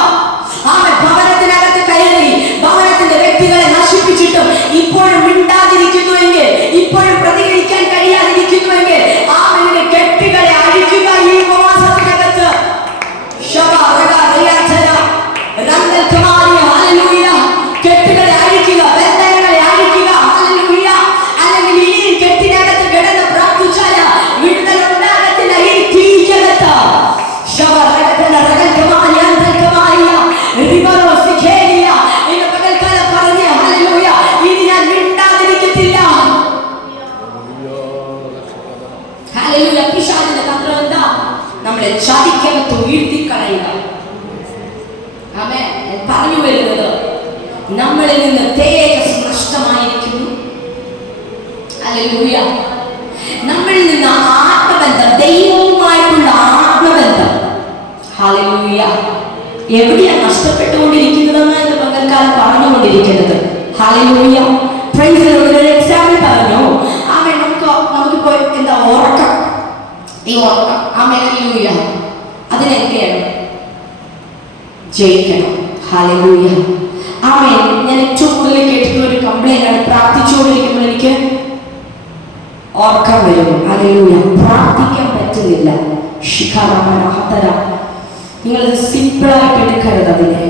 ആമേൻ. ഭവനത്തിനകത്ത് കയറി ഭവനത്തിന്റെ വ്യക്തികളെ നശിപ്പിച്ചിട്ടും ഇപ്പോഴും മിണ്ടാതിരിക്കുന്നുവെങ്കിൽ, ഇപ്പോഴും പ്രതികരിക്കാൻ കഴിയാതിരിക്കുന്നുവെങ്കിൽ, ആമേൻ, കെട്ടുകളെ അഴിക്കുക. ഈ ഉപവാസത്തിനകത്ത് കെട്ടുകളെ അഴിക്കുക, ബന്ധനങ്ങളെ അഴിക്കുക. ഹല്ലേലൂയ. അല്ലെങ്കിൽ ഈ കെട്ടിനകത്ത് കിടന്ന് പ്രാർത്ഥിച്ചാൽ വിടുതൽ ഉണ്ടാകത്തില്ല. ഈ തീക്കകത്ത് ഇനി ഞാൻ മിണ്ടാതിരിക്കത്തില്ല. ഹല്ലേലൂയ. പിശാചിന്റെ തന്ത്രം എന്താ? നമ്മളെ ചതിക്കകത്ത് വീഴ്ത്തിക്കളയുക. ആമേൻ. പറഞ്ഞു വരുന്നത്, നമ്മളിൽ നിന്ന് തേജസ് നഷ്ടമായിരിക്കുന്നു. ഹല്ലേലൂയ. നമ്മളിൽ നിന്ന് ആത്മബന്ധം, ദൈവവുമായിട്ടുള്ള ആത്മബന്ധം, ഹല്ലേലൂയ, എവിടെയാണ് നഷ്ടപ്പെട്ടുകൊണ്ടിരിക്കുന്നതെന്ന് ഇന്ന് പകൽക്കാലം പറഞ്ഞുകൊണ്ടിരിക്കുന്നത്. ഹല്ലേലൂയ. Praise the Lord. ഒരു എക്സാമ്പിൾ പറഞ്ഞു. ആമേൻ. നമുക്കിപ്പോ എന്താ ഉറക്കം, ഈ ഉറക്കം, ആമേൻ, ഹല്ലേലൂയ, അതിനെന്തെയാണ്? ജയിക്കണം. ഹല്ലേലൂയ. ആമേൻ. ഞാൻ ഏറ്റവും കൂടുതൽ കേട്ടിട്ടുള്ള ഒരു കംപ്ലൈന്റ് ആണ്, പ്രാർത്ഥിച്ചുകൊണ്ടിരിക്കുമ്പോൾ എനിക്ക് ഉറക്കം വരും. ഹല്ലേലൂയ. പ്രാർത്ഥിക്കാൻ പറ്റുന്നില്ല. ശിഖാമനഹതര. നിങ്ങളത് സിമ്പിളായിട്ട് എടുക്കരുത്. അതിനെ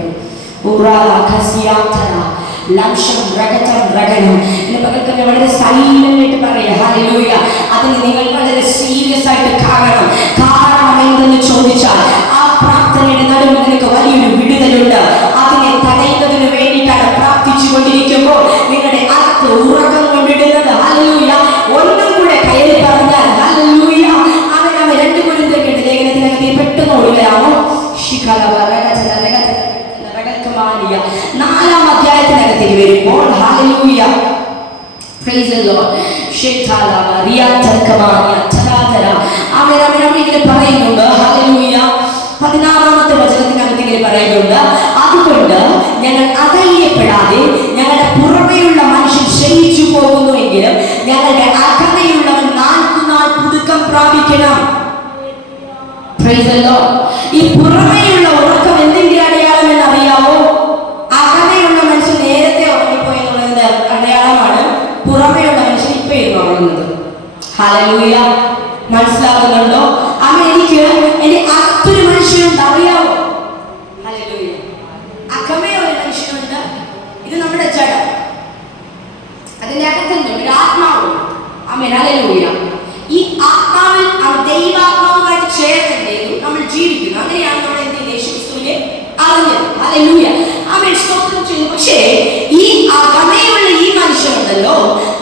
വളരെ സൈലന്റായിട്ട് പറയാം. ഹല്ലേലൂയ. അതിന് നിങ്ങൾ വളരെ സീരിയസ് ആയിട്ട് കാണണം. കാരണം എന്തെന്ന് ചോദിച്ചാൽ, ആ പ്രാർത്ഥനയുടെ നടുവിൽ നിനക്ക് വലിയൊരു വിടുതലുണ്ട്. അതിനെ തടയുന്നതിന് വേണ്ടിയിട്ടാണ് പ്രാർത്ഥിച്ചു കൊണ്ടിരിക്കുമ്പോൾ നിങ്ങളുടെ അകത്ത് ഉറക്കം കൊണ്ടിടുന്നത്. ഹല്ലേലൂയ. ഒന്നും കൂടെ കയറി പറഞ്ഞാൽ, ഹല്ലേലൂയ, അവൻ 2 കൊരിന്ത്യരുടെ ലേഖനത്തിനകത്ത് പെട്ടെന്ന് ഓടുകയാണോ? 4-ാം അധ്യായത്തിനകത്ത് വരുമ്പോൾ, ഹല്ലേലൂയ, പ്രൈസ് ദി ലോർഡ്, ഇങ്ങനെ പറയുന്നുണ്ട്. ഹല്ലേലൂയ. 16-ാമത്തെ വചനത്തിനകത്ത് ഇങ്ങനെ പറയുന്നുണ്ട്, അതുകൊണ്ട് ഞങ്ങൾ അകല്യപ്പെടാതെ ഞങ്ങളുടെ പുറമേയുള്ള മനുഷ്യൻ ക്ഷയിച്ചു പോകുന്നുവെങ്കിലും ഞങ്ങളുടെ അകമേയുള്ളവൻ നാൾക്കുനാൾ പുതുക്കം പ്രാപിക്കണം. Praise the Lord. ഈ പുറമേയുള്ള ഉറക്കം എന്തിന്റെ അടയാളം എന്നറിയാവോ? അകമയുള്ള മനുഷ്യൻ നേരത്തെ ഉറങ്ങിപ്പോയി എന്നുള്ളതിന്റെ അടയാളമാണ് പുറമേയുള്ള മനുഷ്യൻ ഇപ്പൊ ഉറങ്ങുന്നത്. ഹല്ലേലൂയ. മനസ്സിലാകുന്നുണ്ടോ? എനിക്ക് എന്റെ അകത്തൊരു മനുഷ്യനുണ്ട്, അറിയാവോ? ഹല്ലേലൂയ. അകമേ ഒരു മനുഷ്യനുണ്ട്. ഇത് നമ്മുടെ ജഡം, അതിന്റെ അകത്തുണ്ട് ഒരു ആത്മാവ്. ആമേൻ. ഹല്ലേലൂയ. ഈ ആത്മാവിൽ ദൈവാത്മാവുമായിട്ട് ചേർന്ന് നമ്മൾ ജീവിക്കുന്നു. അങ്ങനെയാണ് നമ്മൾ എന്ത് യേശുക്രിസ്തുവിനെ അറിഞ്ഞത്. ഹല്ലേലൂയ. ആമേൻ. സ്തോത്രം ചെയ്യുന്നു. പക്ഷേ ഈ അകമയുള്ള ഈ മനുഷ്യനുണ്ടല്ലോ,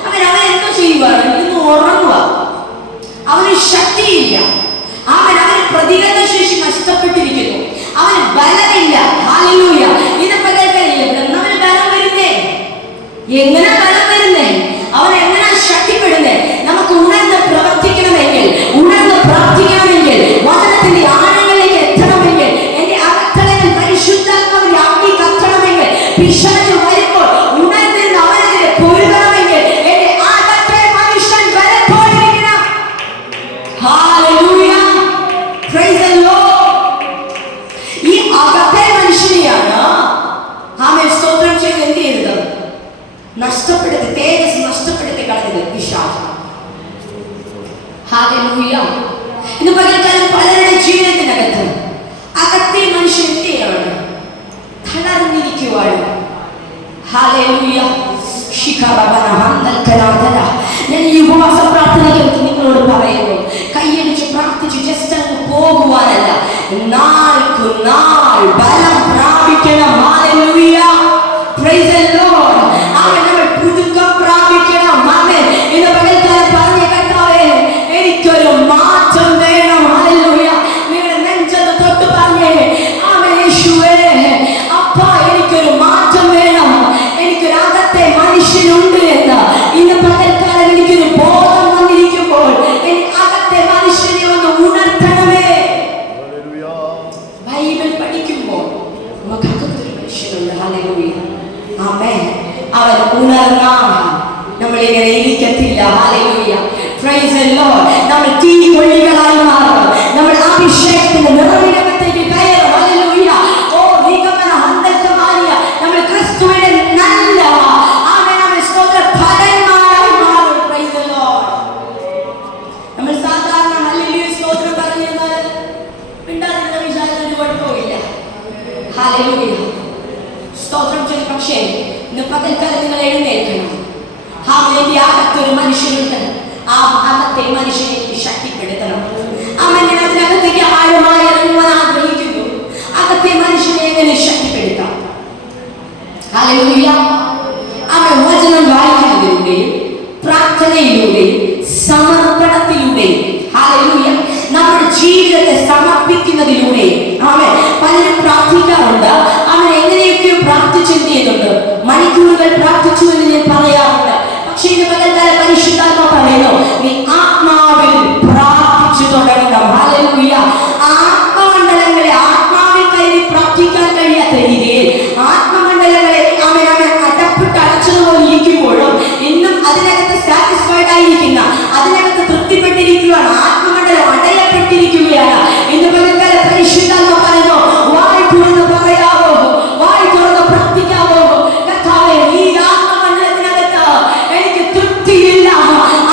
അവൻ എന്തോ ചെയ്യുവാണ്? ഇന്ന് ഉറങ്ങുക. അവന് ശക്തിയില്ല. അവന് പ്രതികരണ ഹല്ലേലൂയ. ഇന്ന് പകൽക്കാലം പലരുടെ ജീവിതത്തിനകത്ത് അകത്തെ മനുഷ്യൻ എന്തെയാണ്? തളർന്നിരിക്കുവാണ്. ഹല്ലേലൂയ. ഞാൻ ഈ ഉപവാസ പ്രാർത്ഥനയ്ക്ക് നിങ്ങളോട് പറയുന്നു, കൈയടിച്ച് പ്രാർത്ഥിച്ച് ജസ്റ്റ് അങ്ങ് പോകുവാനല്ല, നാൾക്കു നാൾ ബലം പ്രാപിക്കണം. ഹല്ലേലൂയ. Praise the Lord. ആമേൻ. നമ്മൾ പുതുക്കം പ്രാപിക്കണം. ആമേൻ. ഇന്ന് പകൽക്കാലം പറഞ്ഞ കർത്താവേ, എനിക്കൊരു മാറ്റം വേണം. ഹല്ലേലൂയ. നിങ്ങളുടെ നെഞ്ചത്ത് തൊട്ട് പറഞ്ഞേ, ആമേൻ യേശുവേ, അപ്പാ എനിക്കൊരു മാറ്റം വേണം, എനിക്കൊരു അകത്തെ മനുഷ്യനുണ്ട് എന്ന്. ഇന്ന് പകൽക്കാലം എനിക്കൊരു ബോധം വന്നിരിക്കുമ്പോൾ അകത്തെ മനുഷ്യനെ ഒന്ന് ഉണർത്തണമേ. ബൈബിൾ പഠിക്കുമ്പോൾ നമുക്ക് അകത്തൊരു മനുഷ്യനുണ്ട്. ഹല്ലേലൂയ. ആമേൻ. അവൻ ഉണർന്നാൽ നമ്മൾ ഇങ്ങനെ ഇരിക്കത്തില്ല. ഹല്ലേലൂയ. Praise the Lord. നമ്മൾ തീകൊള്ളികളായി മാറും. നമ്മൾ അഭിഷേകത്തിന്റെ നിറവിടത്തേക്ക് കയറും. ഹല്ലേലൂയ. ഓ നിഗമന ഹന്തൽക്കമായ നമ്മൾ ക്രിസ്തുവിന്റെ നല്ല ഭടന്മാരായി മാറും. Price the Lord. നമ്മൾ സാധാരണ ഹല്ലേലൂയ സ്തോത്രം പറഞ്ഞാൽ മിണ്ടാതിരുന്ന വിചാരിച്ച ഒരു കുഴപ്പമില്ല. ഹല്ലേലൂയ സ്തോത്രം ചെയ്യും. പക്ഷേ ഇന്ന് പകൽക്കാലം നിങ്ങൾ എഴുന്നേൽക്കണം. അവന്റെ അകത്തൊരു മനുഷ്യനുണ്ട്. ആ അകത്തെ മനുഷ്യനെ ശക്തിപ്പെടുത്തണം. അവൻ അതിനകത്തേക്ക് ആഴമായി ഇറങ്ങുവാൻ ആഗ്രഹിക്കുന്നു. അകത്തെ മനുഷ്യനെ എങ്ങനെ ശക്തിപ്പെടുത്താം? ഹല്ലേലൂയ. അവൻ വചനം വായിക്കുന്നതിലൂടെയും പ്രാർത്ഥനയിലൂടെയും സമർപ്പണത്തിലൂടെയും, ഹല്ലേലൂയ, നമ്മുടെ ജീവിതത്തെ സമർപ്പിക്കുന്നതിലൂടെ. അവൻ പലരും പ്രാർത്ഥിക്കാറുണ്ട്. അവൻ എങ്ങനെയൊക്കെയോ പ്രാർത്ഥിച്ചെന്ത് ചെയ്യുന്നുണ്ട്, മണിക്കൂറുകൾ പ്രാർത്ഥിച്ചു എന്ന് ഞാൻ പറയാറുണ്ട്. പക്ഷേ ഇന്ന് പകൽക്കാലം പരിശുദ്ധാത്മാവ് പറയുന്നു, നീ ആത്മാവിൽ പ്രാർത്ഥിച്ചു തുടങ്ങണം. ഹല്ലേലൂയ. ആത്മമണ്ഡലങ്ങളെ ആത്മാവിൽ കയറി പ്രാർത്ഥിക്കാൻ കഴിയാത്ത രീതിയിൽ ആത്മമണ്ഡലങ്ങളെ അവൻ അടപ്പിട്ട് അടച്ചതുപോലെ ഇരിക്കുമ്പോഴും ഇന്നും അതിനകത്ത് സാറ്റിസ്ഫൈഡ് ആയിരിക്കുന്ന, അതിനകത്ത് തൃപ്തിപ്പെട്ടിരിക്കുകയാണ്. ആത്മമണ്ഡലം അടയപ്പെട്ടിരിക്കുകയാണ്. ഇന്ന് പകൽക്കാലം പരിശുദ്ധാത്മാവ് പറയുന്നു, വായി തുറന്ന് പറയാവോ, വായി തുറന്ന് പ്രാർത്ഥിക്കാവോ, കർത്താവേ ഈ ആത്മമണ്ഡലത്തിനകത്ത് എനിക്ക് തൃപ്തിയില്ല,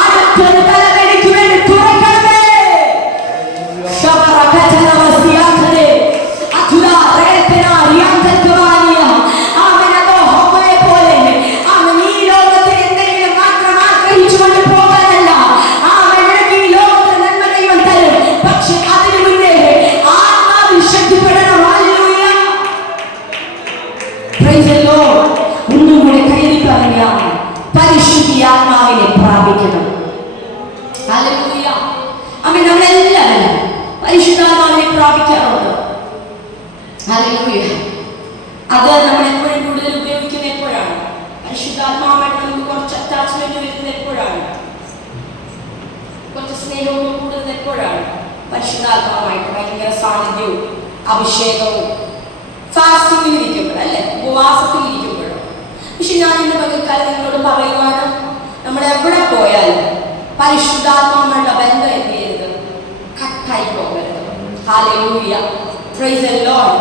അടുത്തൊരു തലം എനിക്ക് വേണ്ടി തുറക്കണമേ. പരിശുദ്ധാത്മാവിനെ പ്രാപിക്കണം. ഹല്ലേലൂയ. ആമേൻ. നമ്മളെല്ലാവരും പരിശുദ്ധാത്മാവിനെ പ്രാപിക്കാറുണ്ട്. ഹല്ലേലൂയ. അത് നമ്മൾ എപ്പോഴും കൂടുതൽ ഉപയോഗിക്കുന്ന എപ്പോഴാണ്? പരിശുദ്ധാത്മാവായിട്ട് നമുക്ക് കുറച്ച് അറ്റാച്ച്മെന്റ് വരുന്നത് എപ്പോഴാണ്? കുറച്ച് സ്നേഹവും കൂടുതൽ എപ്പോഴാണ്? പരിശുദ്ധാത്മാവായിട്ട് ഭയങ്കര സാന്നിധ്യവും അഭിഷേകവും ഫാസ്റ്റിംഗിൽ ഇരിക്കുമ്പോൾ, അല്ലെ, ഉപവാസത്തിൽ ഇരിക്കുമ്പോഴോ. പക്ഷെ ഞാൻ ഇന്ന് പകൽക്കാലം നിങ്ങളോട് പറയുവാണ്, നമ്മൾ എവിടെ പോയാലും പരിശുദ്ധാത്മാവുമായുള്ള ബന്ധം എന്ത് ചെയ്യരുത്, കട്ടായി പോകരുത്. ഹല്ലേലൂയ. Praise the Lord.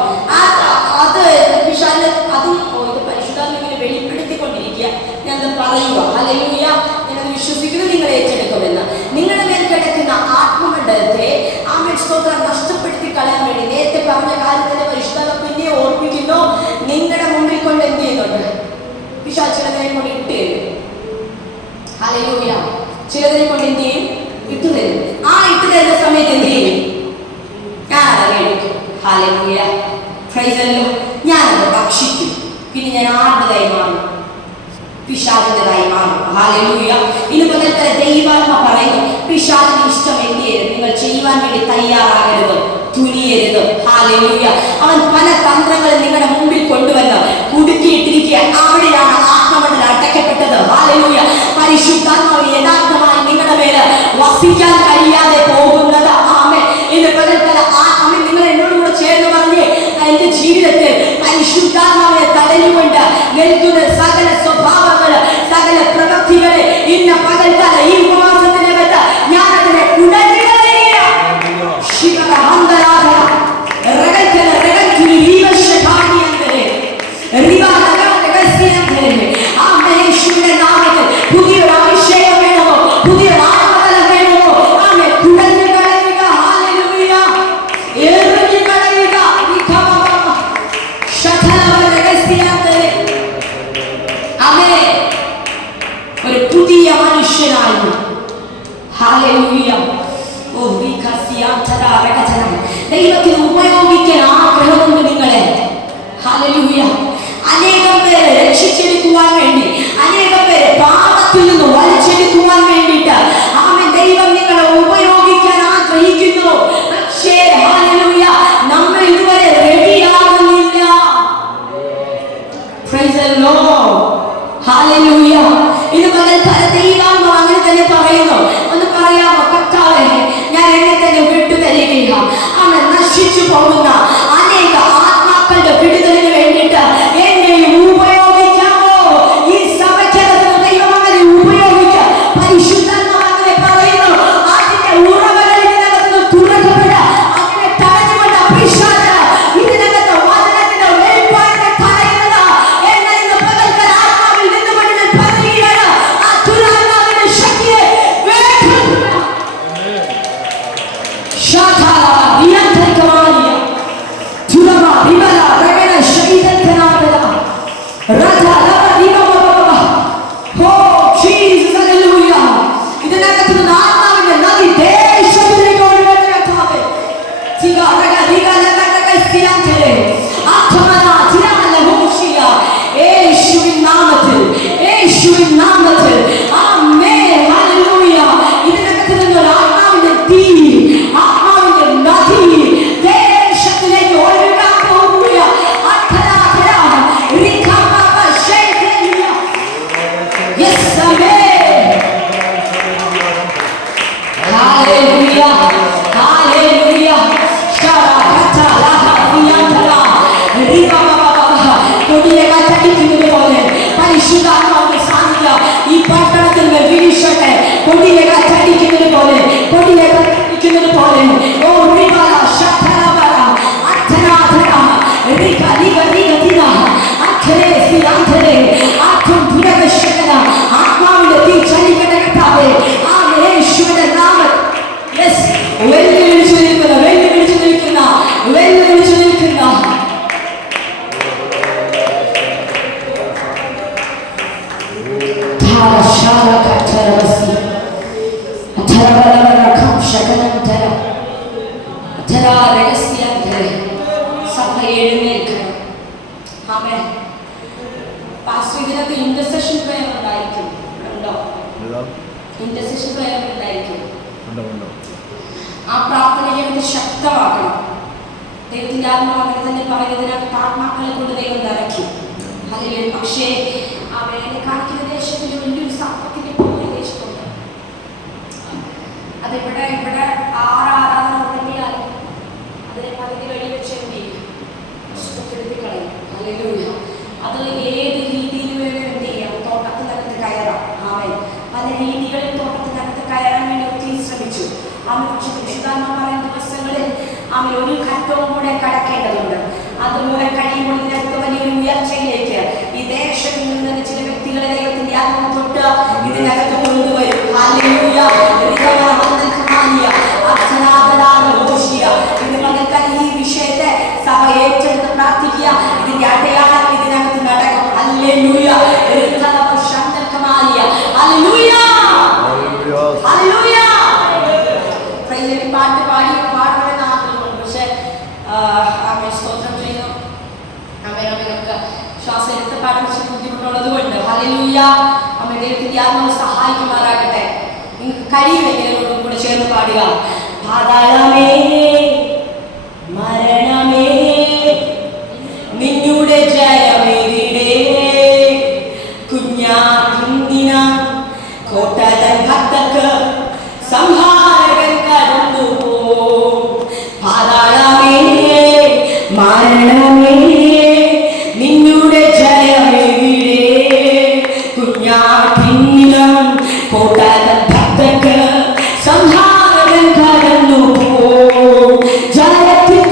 അത് പിശാച് അതും ഇത് പരിശുദ്ധാത്മാവിനെ വെളിപ്പെടുത്തിക്കൊണ്ടിരിക്കുക. ഞാൻ പറയുക, ഹല്ലേലൂയ, ഞാനത് വിശ്വസിക്കുന്നത് നിങ്ങൾ ഏറ്റെടുക്കുമെന്ന്. നിങ്ങളുടെ മേൽ കിടക്കുന്ന ആത്മമണ്ഡലത്തെ ആമേൻ സ്തോത്രം നഷ്ടപ്പെടുത്തി കളയാൻ വേണ്ടി നേരത്തെ പറഞ്ഞ കാര്യത്തിന്റെ പരിശുദ്ധാത്മാവ് പിന്നെ ഓർമ്മിക്കുന്നു. നിങ്ങളുടെ മുമ്പിൽ കൊണ്ട് എന്ത് ചെയ്യുന്നുണ്ട്? പിശാച് ചിലതിനെ കൊണ്ട് ഇട്ട് തരും. ഹല്ലേലൂയ. ചിലതിനെ കൊണ്ട് എന്ത് ചെയ്യും? ഇട്ടു തരും. ആ ഇട്ടു തരുന്ന സമയത്ത് എന്ത് ചെയ്യും? ഞാനത് എടുക്കും. ഹല്ലേലൂയ. Praise the Lord. ഞാനത് ഭക്ഷിക്കും. പിന്നെ ഞാൻ ആരുടേതായി മാറും? പിശാചിൻ്റെതായി മാറും. ഹല്ലേലൂയ. ഇന്ന് പകൽക്കാലം ദൈവാത്മ പറയുന്നു, പിശാചിന് ഇഷ്ടം എന്ത് ചെയ്യരുത്? നിങ്ങൾ ചെയ്യുവാൻ വേണ്ടി തയ്യാറാകരുത്, തുനിയരുത്. ഹല്ലേലൂയ. അവൻ പല തന്ത്രങ്ങളും നിങ്ങളുടെ മുമ്പിൽ കൊണ്ടുവന്ന് കുടുക്കിയിട്ടിരിക്കുക. അവിടെയാണ് ആത്മമണ്ഡലം അടയ്ക്കപ്പെട്ടത്. ഹല്ലേലൂയ. പരിശുദ്ധാത്മാവ് യഥാർത്ഥമായി നിങ്ങളുടെ മേല് വസിക്കാൻ കഴിയാതെ പോകുന്നത്. ആമേൻ. ഇന്ന് പകൽക്കാലം ആമേൻ. നിങ്ങൾ എന്നോട് കൂടെ ചേർന്ന് പറഞ്ഞേ, എന്റെ ജീവിതത്തിൽ പരിശുദ്ധാത്മാവിനെ തടഞ്ഞുകൊണ്ട് നിൽക്കുന്ന സകല സ്വഭാവങ്ങള്, സകല പ്രവൃത്തികളെ ഇന്ന് പകൽക്കാലം ഈ ഉപവാസത്തിനകത്ത് ഞാൻ അതിനെ ഉടനെടുക്കുകയാണ്. ശിവ ഹന്തരാധ റഗൽക്കല റഗൽക്കുലി വീവശഭാഗിയ ഹല്ലേലൂയ. ദൈവത്തിന് ഉപയോഗിക്കാൻ ആഗ്രഹമുണ്ട് നിങ്ങളെ. ഹല്ലേലൂയ. അനേകം പേരെ രക്ഷിച്ചെടുക്കുവാൻ വേണ്ടി, അനേകം പേരെ പാപത്തിൽ നിന്ന് വലിച്ചെടുക്കുവാൻ വേണ്ടിയിട്ട് ആമേൻ ദൈവം നിങ്ങളെ ഉപയോഗിക്കാൻ ആഗ്രഹിക്കുന്നു. പക്ഷേ ഹല്ലേലൂയ നമ്മൾ ഇതുവരെ റെഡിയാകുന്നില്ല. Praise the Lord. ഹല്ലേലൂയ. ഇത് പകൽക്കാല ദൈവാത്മാവ് അങ്ങനെ തന്നെ പറയുന്നു. ഒന്ന് പറയാമോ? കർത്താവേ, ഞാൻ എന്നെ തന്നെ വിട്ടുതരികയില്ല. അവൻ നശിച്ചു പോകുന്ന അനേക ആത്മാക്കളുടെ വിടുതലിന് വേണ്ടിയിട്ട് എന്നെ ഉപയോഗിക്കാമോ? ഈ സഭയ്ക്കകത്ത് ദൈവം അങ്ങനെ ഉപയോഗിക്കാം. പരിശുദ്ധാത്മാവ് അങ്ങനെ പറയുന്നു. അതിന്റെ ഉറവകൾ ഇതിനകത്ത് തുറക്കപ്പെട്ട അങ്ങനെ തടഞ്ഞുകൊണ്ട് അഭിഷേക ഇതിനകത്ത് വചനത്തിന്റെ വെളിപ്പാടിനെ തടയുന്നത് എന്നാൽ ഇന്ന് പകൽക്കാല ആത്മാവിൽ നിന്നുകൊണ്ട് ഞാൻ പറയുകയാണ്. ആ ദുരാത്മാവിന്റെ ശക്തിയെ വേഗം ഷാഖാല നിയന്ത്രിക്കമാനിയ തുറവ വിമല രഗന ശൈതക്കനാദല രാജാല വിമമമമ. Oh Jesus, hallelujah. ഇതിനകത്ത് നിന്ന് ആത്മാവിന്റെ നദി ദേശത്തിലേക്ക് ഒഴുകുന്ന കർത്താവേ. തിഗ രഗ ദിഗ ലഗ രഗ സ്ഥിരാന്തലേ ആത്മന തിരാല ഹോഷിയ. യേശുവിൻ നാമത്തിൽ, യേശുവിൻ നാമത്തിൽ. ആമേൻ. ഹല്ലേലൂയ. ഇതിനകത്ത് നിന്ന് ഒരു ആത്മാവിന്റെ തീ, ആത്മാവിന്റെ നദി ദേശത്തിലേക്ക് ഒഴുകാൻ പോകുക. അധരാധര റിഖാബ ശൈഖലിയ. യെസ് ആമേൻ. ഹല്ലേലൂയ. ഹല്ലേലൂയ. ശരഖത ലഹ ദിയന്തല റിഖാബ. കൊടിയ കാറ്റടിക്കുന്നത് പോലെ പരിശുദ്ധാത്മാവിന്റെ സാന്നിധ്യം ഈ പട്ടണത്തിൽ വീശട്ടെ. കൊടിയ കാറ്റടിക്കുന്നത് പോലെ, കൊടിയ കാറ്റടിക്കുന്നത് പോലെ. ഓ റിബല ശതലബല അധരാധര റിഖ ലിഗ ലിഗ ദിന അഖരെ സിയാന്തരെ ആത്മ ദുരവശകന. ആത്മാവിന്റെ തീ ചലിക്കട്ടെ കർത്താവേ. ആമേൻ. യേശുവിന്റെ നാമത്തിൽ. യെസ്. വെല്ലുവിളിച്ചു നിൽക്കുന്ന, വെല്ലുവിളിച്ചു നിൽക്കുന്ന, വെല്ലുവിളിച്ചു നിൽക്കുന്ന ധാരശാല കച്ചരവസി അധരബലവന ഖംശകനന്തര അധരാ രഹസ്യാന്തര. സഭ എഴുന്നേൽക്കണം. ആമേൻ. പാസ്റ്റർ, ഇതിനകത്ത് ഇന്റർസെഷൻ പ്രയർ ഉണ്ടായിരിക്കും. ഉണ്ടോ? ഇന്റർസെഷൻ പ്രയർ ഉണ്ടായിരിക്കും. ആ പ്രാർത്ഥനയെ ശക്തമാക്കണം. ദൈവത്തിന്റെ ആത്മാവ് അങ്ങനെ തന്നെ പറയുന്നതിനകത്ത് ആത്മാക്കളെ കൊണ്ട് ദൈവം നിറയ്ക്കും. ഹല്ലേലൂയ. പക്ഷേ അവരെ കാണിക്കുന്ന ദേശത്തിൽ വലിയൊരു സമ്പത്തിന്റെ ദേശത്തുണ്ട്. അതിവിടെ ഇവിടെ ആരാധന തുടങ്ങിയാലും അതിനെ പകുതി വഴി വെച്ച് നഷ്ടപ്പെടുത്തി കളയും. ഹല്ലേലൂയ. അത് ഏത് രീതിയിൽ വേണം എന്ത് ചെയ്യാം? തോട്ടത്തിനകത്ത് കയറാം. ആമേൻ. പല രീതികളിൽ തോട്ടത്തിനകത്ത് കയറാൻ വേണ്ടി ഒത്തിരി ശ്രമിച്ചു. പക്ഷെ വിശുദ്ധാത്മാവ് പറയുന്ന ദിവസങ്ങളിൽ ആമേൻ ഒരു ഘട്ടവും കൂടെ കടക്കേണ്ടതുണ്ട്. അതുപോലെ കഴിയുമ്പോൾ ഇതിനകത്ത് വലിയൊരു ഉയർച്ചയിലേക്ക് ഈ ദേശത്തിൽ നിന്ന് ചില വ്യക്തികളെ ദൈവത്തിന്റെ ആത്മാവ് തൊട്ട് ഇതിനകത്ത് കൊണ്ടുവരും. ഹല്ലേലൂയ. ഇന്ന് പകൽക്കാല ഈ വിഷയത്തെ സഭ ഏറ്റെടുത്ത് പ്രാർത്ഥിക്കുക. ഇതിന്റെ അടയാളങ്ങൾ ഇതിനകത്ത് നടക്കും. ഹല്ലേലൂയ. ഹല്ലേലൂയ. ഹല്ലേലൂയ. പാട്ട് പാടണമെന്ന് ആഗ്രഹമുണ്ട്. പക്ഷെ സ്തോത്രം ചെയ്യുന്നു. നമുക്ക് ശ്വാസം എടുത്ത് പാടാൻ ബുദ്ധിമുട്ടുള്ളത് കൊണ്ട് ഹല്ലേലൂയ. അമ്മ ദൈവത്തിന്റെ ആത്മാവ് സഹായിക്കുമാറാകട്ടെ. നിങ്ങൾക്ക് കഴിയുമെങ്കിലും കൂടെ ചേർന്ന് പാടുക. പാതാളമേ മരണമേ നിന്നുടെ ജയമെവിടെ, കുഞ്ഞാകുന്നിന കോട്ടതൻ ഭക്തക്ക് സംഹാരകൻ കടന്നുപോ. പാതാളമേ മരണമേ നിന്നുടെ ജയമെവിടെ, കുഞ്ഞാകുന്നിന കോട്ടതൻ ഭക്തക്ക് സംഹാരകൻ കടന്നുപോ. ജയത്തിൻ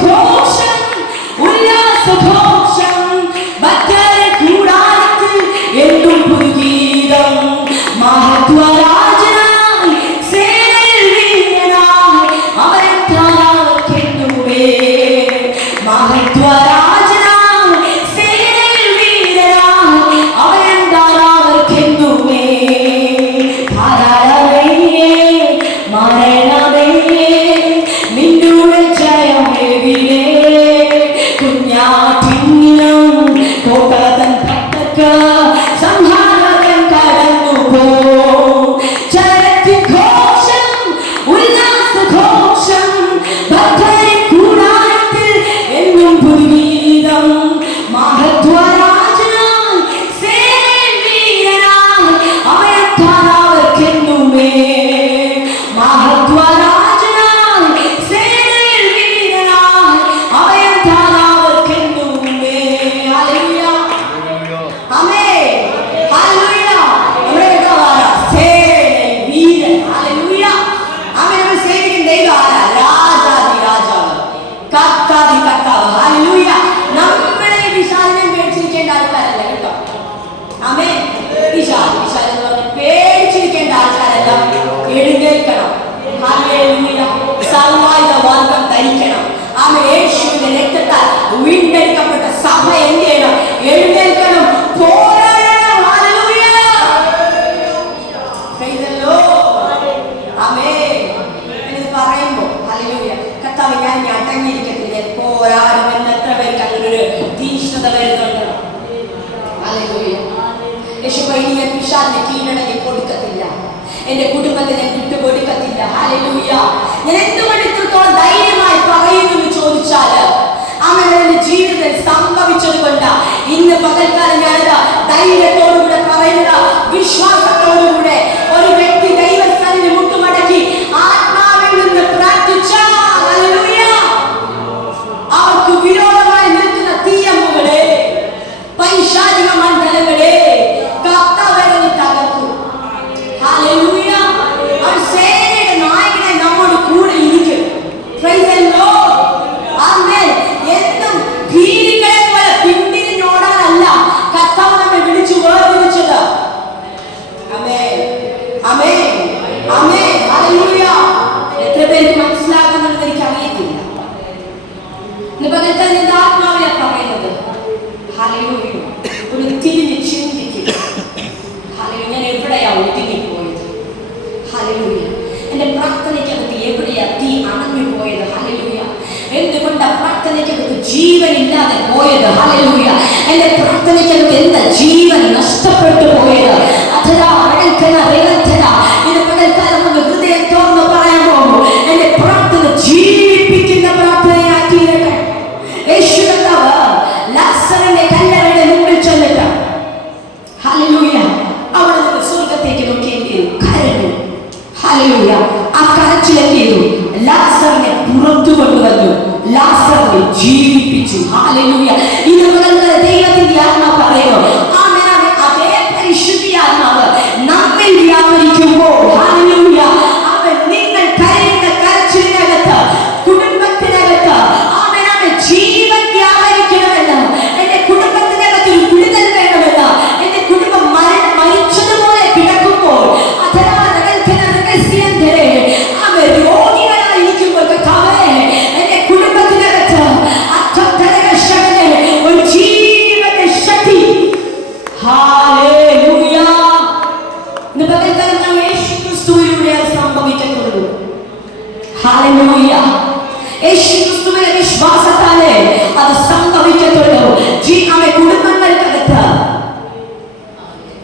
ഹല്ലേലൂയ. സർവായുധ വർഗ്ഗം ധരിക്കണം. ആമേൻ. യേശുവിന്റെ രക്തത്താൽ വീണ്ടെടുക്കപ്പെട്ട സഭ എന്ത് ചെയ്യണം? എഴുന്നേൽക്കണം, പോരാടണം. ഹല്ലേലൂയ. Praise the Lord. ആമേൻ. എന്ന് പറയുമ്പോൾ ഹല്ലേലൂയ, കർത്താവേ ഞാൻ അടങ്ങിയിരിക്കത്തില്ല, പോരാടുമെന്ന് എത്ര പേർക്ക് അങ്ങനെ ഒരു തീക്ഷ്ണത വരുന്നുണ്ട്? ഹല്ലേലൂയ. യേശുവേ, ഇനി ഞാൻ പിശാചിനെ കീഴടങ്ങി കൊടുക്കത്തില്ല, എന്റെ കുടുംബത്തെ ഞാൻ വിട്ടുകൊടുക്കത്തില്ല. ഹല്ലേലൂയ. ഞാൻ എന്തുകൊണ്ട് ഇത്രത്തോളം ധൈര്യമായി പറയുന്നു എന്ന് ചോദിച്ചാല് അവൻ എന്റെ ജീവിതത്തിൽ സംഭവിച്ചത് കൊണ്ട് ഇന്ന് പകൽക്കാലം ഞാനത് ധൈര്യത്തോടുകൂടെ പറയുന്നത്, വിശ്വാസത്തോടുകൂടെ. ഒരു വ്യക്തി ദൈവസ്ഥലിന് മുട്ടുമടക്കി ആത്മാവിൽ നിന്ന് പ്രാർത്ഥിച്ചാൽ ഹല്ലേലൂയ, അവർക്ക് വിരോധമായി നിൽക്കുന്ന തീയമ്പുകളെ, പൈശാചിക മണ്ഡലങ്ങളെ കർത്താവിനെ തകർക്കും. ഹല്ലേലൂയ. അവൻ സേനയുടെ നായകനായി നമ്മോട് കൂടെ ഇരിക്കും. Praise the Lord. ആമേൻ. എന്നും ഭീതികളെ പോലെ പിന്തിരിഞ്ഞോടാനല്ല കർത്താവ് നമ്മെ വിളിച്ചു വേർതിരിച്ചത്. ആമേൻ, ആമേൻ, ആമേൻ. ഹല്ലേലൂയ. എത്ര പേർക്ക് മനസ്സിലാകുന്നുണ്ടെന്ന് എനിക്ക് അറിയത്തില്ല. ഇന്ന് പകൽക്കാലം എന്റെ ആത്മാവിനെ പറയുന്നത് ഹല്ലേലൂയ, ഒരു തിരിഞ്ഞ് ചിന്തിക്കുക. ഹല്ലേലൂയ, ഞാൻ എവിടെയാ ഒതുങ്ങിപ്പോയത്? ഹല്ലേലൂയ, എന്റെ പ്രാർത്ഥനയ്ക്കകത്ത് എവിടെയാ തീ അണഞ്ഞു പോയത്? ഹല്ലേലൂയ, എന്തുകൊണ്ടാ പ്രാർത്ഥനയ്ക്കകത്ത് ജീവനില്ലാതെ പോയത്? ഹല്ലേലൂയ, എന്റെ പ്രാർത്ഥനയ്ക്കകത്ത് എന്താ ജീവൻ നഷ്ടപ്പെട്ടു പോയത്? അഥരാ അടൽക്കന വേദന. ഇത് പകൽക്കാലം ഒന്ന് ഹൃദയം തുറന്ന് പറയാമോ? എന്റെ പ്രാർത്ഥന ജീവിപ്പിക്കുന്ന പ്രാർത്ഥനയാക്കിയിരട്ടെ. യേശു കർത്താവ് ലാസറിന്റെ കല്ലറയുടെ മുമ്പിൽ ചെന്നിട്ട് ഹല്ലേലൂയ, അവിടെ നിന്ന് സ്വർഗ്ഗത്തേക്ക് നോക്കി എന്ത് ചെയ്തു? കരഞ്ഞു. ഹല്ലേലൂയ. ആ കരച്ചിൽ എന്ത് ചെയ്തു? ലാസറിനെ പുറത്തു കൊണ്ടുവന്നു, ലാസറിനെ ജീവിപ്പിച്ചു. ഹല്ലേലൂയ. ഇത് പകൽക്കാലം ദൈവത്തിന്റെ ആത്മാവ് പറയുന്നു. അതേ പരിശുദ്ധി ആത്മാവ് നമ്മിൽ വ്യാപരിക്കുമ്പോൾ ഹല്ലേലൂയ, അവൻ നിങ്ങൾ കരയുന്ന കരച്ചിലിനകത്ത്, കുടുംബത്തിനകത്ത് ജീവൻ വ്യാപരിക്കണമെന്ന്, എന്റെ കുടുംബത്തിനകത്ത് ഒരു വിടുതൽ വേണമെന്ന്, എന്റെ കുടുംബം മരിച്ചതുപോലെ കിടക്കുമ്പോൾ അവർ രോഗികളായിരിക്കുമ്പോൾ എന്റെ കുടുംബത്തിനകത്ത് ഒരു ജീവന്റെ ശക്തി. ഹല്ലേലൂയ. ഇന്ന് പകൽക്കാലം നാം യേശുക്രിസ്തുവിലൂടെ അത് സംഭവിക്കത്തുള്ളൂ. ഹല്ലേലൂയ. യേശുക്രിസ്തുവിലെ വിശ്വാസത്താലേ അത് സംഭവിക്കത്തുള്ളൂ. അവന്റെ കുടുംബങ്ങൾക്കകത്ത്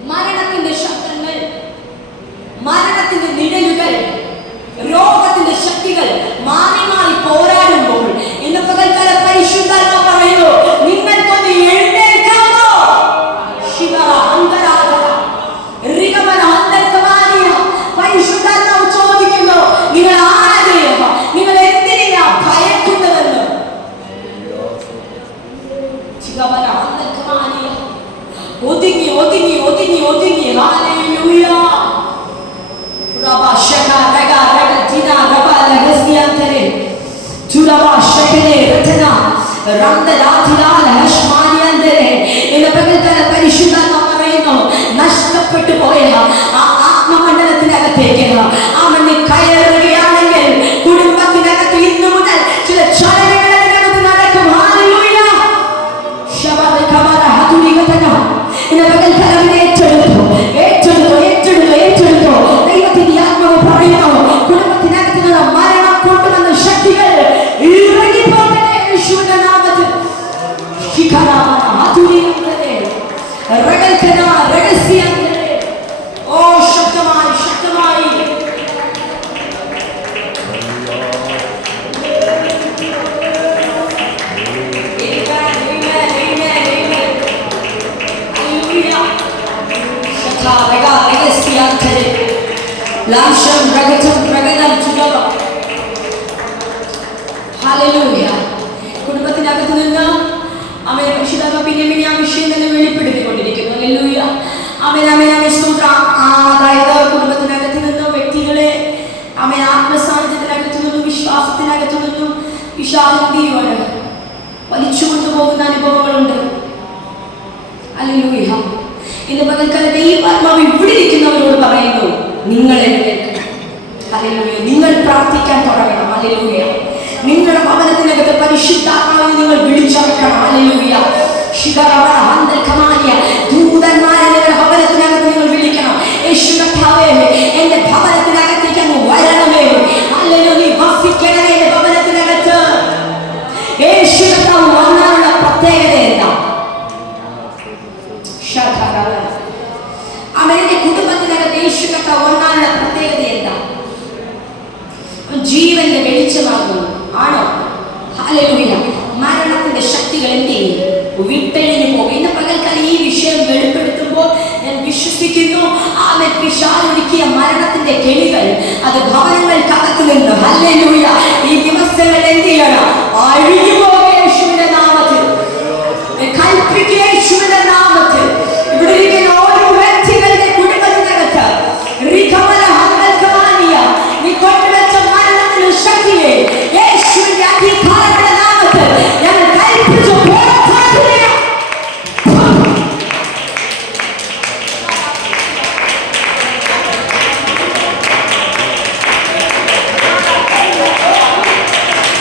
മരണത്തിന്റെ ശബ്ദങ്ങൾ, മരണത്തിന്റെ നിഴലുകൾ, രോഗത്തിന്റെ ശക്തികൾ മാറി മാറി പോരാടുമ്പോൾ ഇന്ന് പകൽക്കാലം പരിശുദ്ധാത്മാവ് പറയുന്നു, നിങ്ങൾക്കൊന്ന് എഴുന്നേൽക്കാമോ? ശിവ അന്തരാധന റിഗമന അന്തർക്കമാനിയ. പരിശുദ്ധാത്മാവ് ചോദിക്കുന്നു, നിങ്ങൾ ആരെയും, നിങ്ങൾ എന്തിനാ ഭയക്കുന്നതെന്ന്. ഒതുങ്ങി ഒതുങ്ങി ഒതുങ്ങി ഒതുങ്ങി. ഹല്ലേലൂയ. നഷ്ടപ്പെട്ടു പോയ ആ ആത്മമണ്ഡലത്തിനകത്തേക്ക് അവന് കയറുകയാണെങ്കിൽ കുടുംബത്തിനകത്ത് ഇന്നു മുതൽ ചില ചലനങ്ങൾ അതിനകത്ത് നടക്കും. ഹല്ലേലൂയ. ഏറ്റെടുത്തു. ദൈവത്തിന്റെ ആത്മാവ് പറയുന്നു, കുടുംബത്തിനകത്ത് നിന്ന് മരണം കൊണ്ടുവന്ന ശക്തികൾ ഇറങ്ങിപ്പോകട്ടെ യേശുവിന്റെ നാമത്തിൽ. ഓ ശക്തമായി ശക്തമായി. കുടുംബത്തിനകത്ത് നിന്ന് അവൻ രക്ഷിതാവ് പിന്നെ ആ വിഷയം തന്നെ വെളിപ്പെടുത്തിക്കൊണ്ടിരിക്കുന്നു. ഹല്ലേലൂയ. അതായത് കുടുംബത്തിനകത്ത് നിന്നും വ്യക്തികളെ ആത്മസാന്നിധ്യത്തിനകത്ത് നിന്നും വിശ്വാസത്തിനകത്ത് നിന്നും വിശാലതയോടെ വലിച്ചു കൊണ്ടുപോകുന്ന അനുഭവങ്ങളുണ്ട്. ഹല്ലേലൂയ. ഇന്ന് പകൽക്കാലം ദൈവാത്മാവ് ഇവിടെ ഇരിക്കുന്നവരോട് പറയുന്നു, നിങ്ങൾ എഴുന്നേൽക്കണം. ഹല്ലേലൂയ. നിങ്ങൾ നിങ്ങൾ പ്രാർത്ഥിക്കാൻ തുടങ്ങണം. ഹല്ലേലൂയ. നിങ്ങളുടെ ഭവനത്തിനകത്ത് പരിശുദ്ധാത്മാവിനെ നിങ്ങൾ വിളിച്ചടക്കണം. ഹല്ലേലൂയ. ദൂതന്മാരെ നിങ്ങളുടെ ഭവനത്തിനകത്ത് നിങ്ങൾ വിളിക്കണം. യേശു കർത്താവേ, എന്റെ ഭവനത്തിനകത്തേക്ക് അങ്ങ് വരണമേ. ഹല്ലേലൂയ. നീ വസിക്കണമേ എന്റെ ഭവനത്തിനകത്ത്. യേശു കർത്താവ് വന്നാലുള്ള പ്രത്യേകത എന്താ? അവന്റെ കുടുംബത്തിനകത്ത് യേശു കർത്താവ് വന്നാലുള്ള പ്രത്യേകത എന്താ? ജീവന്റെ വെളിച്ചമാകുന്നു. ആണോ? ഹല്ലേലൂയ. മരണത്തിന്റെ ശക്തികൾ എന്ത് ചെയ്യും? വിട്ടഴിഞ്ഞു പോകും. ഇന്ന് പകൽക്കാലം ഈ വിഷയം വെളിപ്പെടുത്തുമ്പോൾ ഞാൻ വിശ്വസിക്കുന്നു, ആമേൻ, പിശാചൊരുക്കിയ മരണത്തിന്റെ കെണികൾ അത് ഭവനങ്ങൾക്കകത്ത് നിന്ന്, ഹല്ലേലൂയ, ഈ ദിവസങ്ങളിൽ എന്ത് ചെയ്യണം? അഴിഞ്ഞു പോകുക യേശുവിന്റെ നാമത്തിൽ. കൽപ്പിക്കുക യേശുവിന്റെ നാമത്തിൽ. ഇവിടെ ഇരിക്കുന്ന ഓരോ വ്യക്തികളുടെ കുടുംബത്തിനകത്ത് നീ കൊണ്ടുവച്ച മരണത്തിന്റെ ശക്തിയെ യേശുവിന്റെ അധികാരത്തിന്റെ നാമത്തിൽ ഞങ്ങൾ കൽപ്പിച്ചു പുറത്താക്കുക.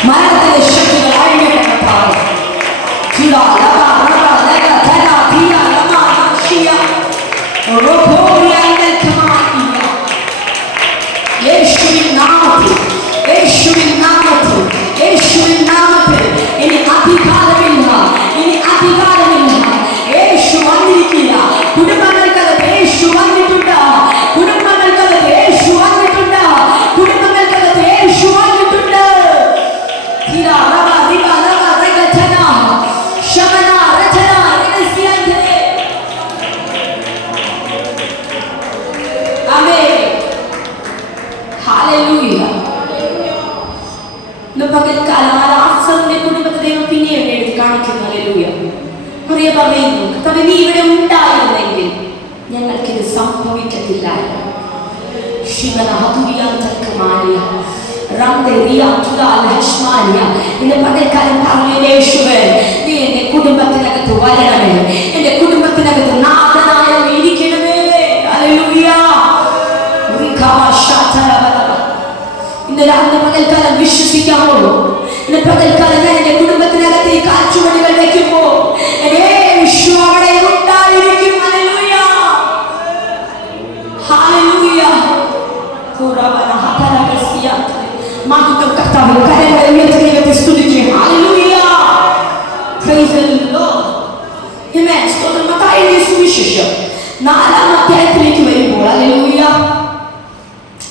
മരണത്തിന്റെ ശക്തികൾ അഴിഞ്ഞിട്ടുണ്ടാവും. യേശുവിൻ നാമത്തിൽ, യേശുവിൻ നാമത്തിൽ, യേശുവിൻ നാമത്തിൽ ഇനി അധികാരമില്ല, ഇനി അധികാരമില്ല. യേശു വന്നിരിക്കില്ല. കുടുംബങ്ങൾക്കകത്ത് യേശു വന്നിട്ടുണ്ട്. കുടുംബങ്ങൾക്കകത്ത് യേശു വന്നിട്ടുണ്ട്. കുടുംബങ്ങൾക്കകത്ത് യേശു വന്നിട്ടുണ്ട്. കുടുംബത്തെ ദൈവം പിന്നെയും എടുത്ത് കാണിക്കുന്നു. ഹല്ലേലൂയ. പറയുന്നു, കർത്താവേ, നീ ഇവിടെ ഉണ്ടായിരുന്നെങ്കിൽ ഞങ്ങൾക്കിത് സംഭവിക്കത്തില്ലായിരുന്നു. ഇന്ന് പകൽക്കാലം പറഞ്ഞു, യേശുവേ, നീ എന്റെ കുടുംബത്തിനകത്ത് വരണമേ, എന്റെ കുടുംബത്തിനകത്ത് നാഥനായ ഇരിക്കണമേ. ഹല്ലേലൂയ. ഇന്ന് പകൽക്കാലം വിശ്വസിക്കാമോ? ഇന്ന് പകൽക്കാലം ഞാൻ എന്റെ കുടുംബത്തിനകത്ത് ഈ കാഴ്ചവടികൾ വെക്കുമ്പോ യേശു അവിടെ ഉണ്ടായിരിക്കും. ഹല്ലേലൂയ. ഹല്ലേലൂയ. മഹത്വം കർത്താവേ, കരങ്ങളെ ഉയർത്തി ദൈവത്തെ സ്തുതിക്കുക. ഹല്ലേലൂയ. Praise the Lord. ആമേൻ. സ്തോത്രം. മത്തായിയുടെ സുവിശേഷം 4-ാം അധ്യായത്തിലേക്ക് വരുമ്പോൾ, ഹല്ലേലൂയ,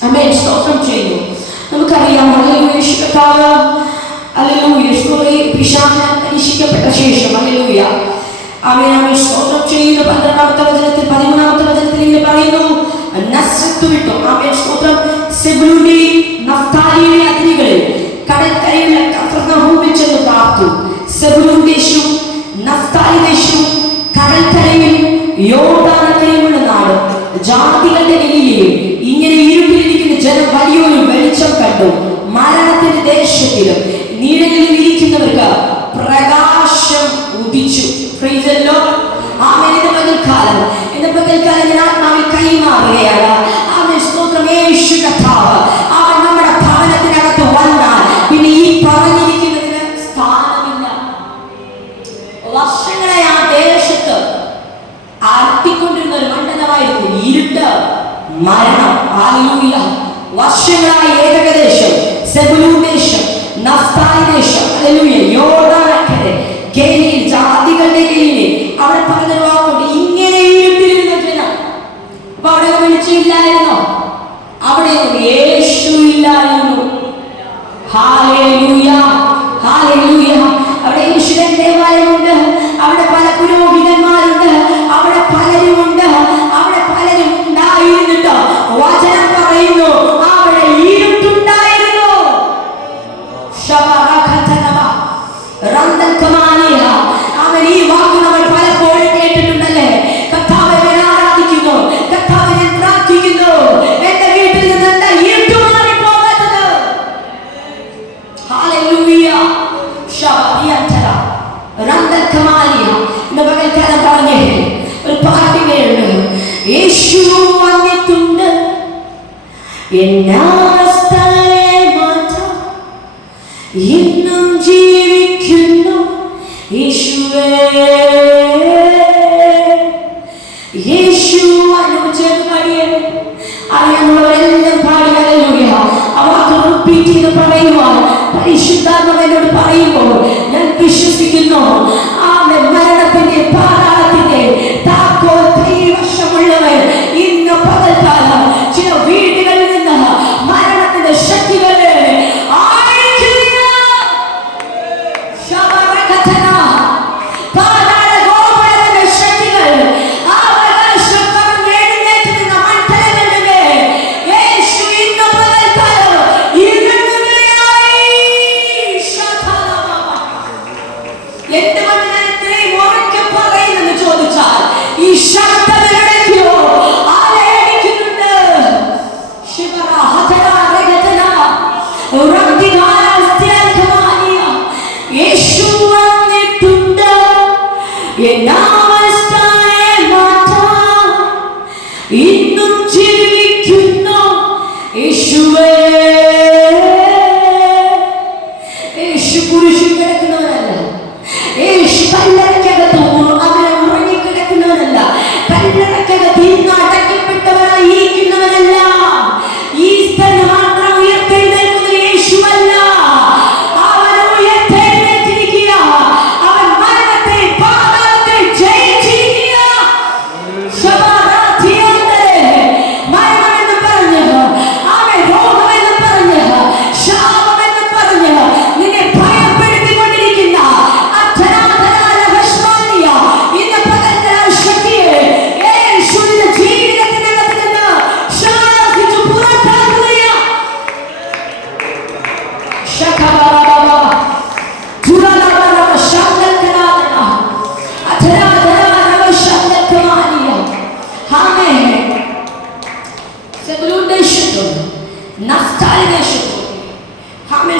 ആമേൻ, സ്തോത്രം ചെയ്യുന്നു. നമുക്കറിയാം, ഹല്ലേലൂയ, യേശു കർത്താവ്, ഹല്ലേലൂയ, പിശാചിനെ പരീക്ഷിക്കപ്പെട്ട ശേഷം, ഹല്ലേലൂയ, ആമേൻ, ആമേൻ, സ്തോത്രം ചെയ്യുന്നു. 12-ാമത്തെ വചനത്തിൽ 13-ാമത്തെ വചനത്തിൽ ഇങ്ങനെ പറയുന്നു, നസ്രത്ത് വിട്ടു. ആമേൻ, സ്തോത്രം. സെബൂലൂന്റെയും നഫ്താലിയുടെയും അതിരുകളിൽ കടൽക്കരയുള്ള കഫർനഹൂമിൽ ചെന്ന് പാർത്തു. സെബൂലൂൻ ദേശവും നഫ്താലി ദേശവും കടൽക്കരയിൽ യോർദാനക്കരയുമുള്ള നാട്, ജാതികളുടെ ഗലീലയിൽ. ഇങ്ങനെ ഇരുട്ടിലിരിക്കുന്ന ജനം വലിയൊരു വെളിച്ചം കണ്ടു. മരണത്തിന്റെ ദേശത്തിലും നീഴലിലും ഇരിക്കുന്നവർക്ക് പ്രകാശം ഉദിച്ചു. Praise the Lord. ആമേൻ. ഇന്ന് പകൽക്കാലം ഞാൻ ആത്മാവിൽ കൈമാറുകയാണ്. ആമേൻ, സ്തോത്രം. യേശു കർത്താവ് അവൻ നമ്മുടെ ഭവനത്തിനകത്ത് വന്നാൽ പിന്നെ ഈ പറഞ്ഞിരിക്കുന്നതിന് സ്ഥാനമില്ല. വർഷങ്ങളെ ആ ദേശത്ത് ആർത്തിക്കൊണ്ടിരുന്ന ഒരു മണ്ഡലമായിരുന്നു ഇരുട്ട്, മരണം. ഹല്ലേലൂയ. വർഷങ്ങളായി ഏകദേശം സെബൂലൂൻ ദേശം, നഫ്താലി ദേശം, ഹല്ലേലൂയ, യോർദാനക്കര, ഗലീൽ, ജാതികളുടെ ഗലീൽ, അവിടെ പറഞ്ഞ വാക്കുണ്ട്, ഇങ്ങനെ ഇരുട്ടിരുന്ന ജനം. അപ്പൊ അവിടെ വെളിച്ചമില്ലായിരുന്നോ? അവിടെ യേശു ഇല്ലായിരുന്നു. Hallelujah, hallelujah. അവിടെ യേശുവിന്റെ ദേവാലയമുണ്ട്. അവിടെ പല പുരോഹിതന്മാരുണ്ട്. അവിടെ പലരുമുണ്ട്. അവിടെ പലരും ഉണ്ടായിരുന്നിട്ട് വചനം പറയുന്നു, അവിടെ ഇരുട്ടുണ്ടായിരുന്നു. അവൻ ഈ വാക്ക് നമ്മൾ പലപ്പോഴും കേട്ടിട്ടുണ്ടല്ലേ? കർത്താവിനെ ആരാധിക്കുന്നു, കർത്താവിനെ പ്രാർത്ഥിക്കുന്നു, എന്റെ വീട്ടിൽ നിന്ന് ഇരുട്ടുമാറി പോകാത്തത്. ഹല്ലേലൂയ. പറഞ്ഞേ ഒരു പാട്ടിനുണ്ട്, യേശു വന്നിട്ടുണ്ട് എന്നാ ഇന്നും ജീവിക്കുന്നു യേശുവേ. യേശു അനുഭവിച്ചത് പാടിയേ അറിയാമുള്ളവരെല്ലാം പാടി ഹല്ലേലൂയ. അവർക്ക് റിപ്പീറ്റ് ചെയ്ത് പറയുവാൻ പരിശുദ്ധാത്മാവിനോട് പറയുമ്പോൾ ഞാൻ വിശ്വസിക്കുന്നു മരണത്തിന്റെ പാതാളത്തിന്റെ താക്കോൽ കൈവശമുള്ളവർ ഇന്ന് പകൽക്കാലം ചില വീടുകളിൽ നിന്ന് മരണത്തിന്റെ ശക്തികളെ ഇന്നും ജീവിക്കുന്നു യേശുവേ. യേശു കുരിശിൽ കിടക്കുന്നവനല്ല, യേശു കല്ലറയ്ക്കകത്ത് അവനെ ഉറങ്ങിക്കിടക്കുന്നവനല്ല, കല്ലറയ്ക്കകത്ത് ഇന്ന് അടക്കപ്പെട്ടവനായി ഇരിക്കുന്നവനല്ല. ഈസ്റ്റർ മാത്രം ഉയർത്തെഴുന്നേൽക്കുന്ന യേശുവല്ല, അവൻ ഉയർത്തെഴുന്നേറ്റിരിക്കുക. അവൻ മരണത്തെ പാതാളത്തെ ജയിച്ചിരിക്കുക.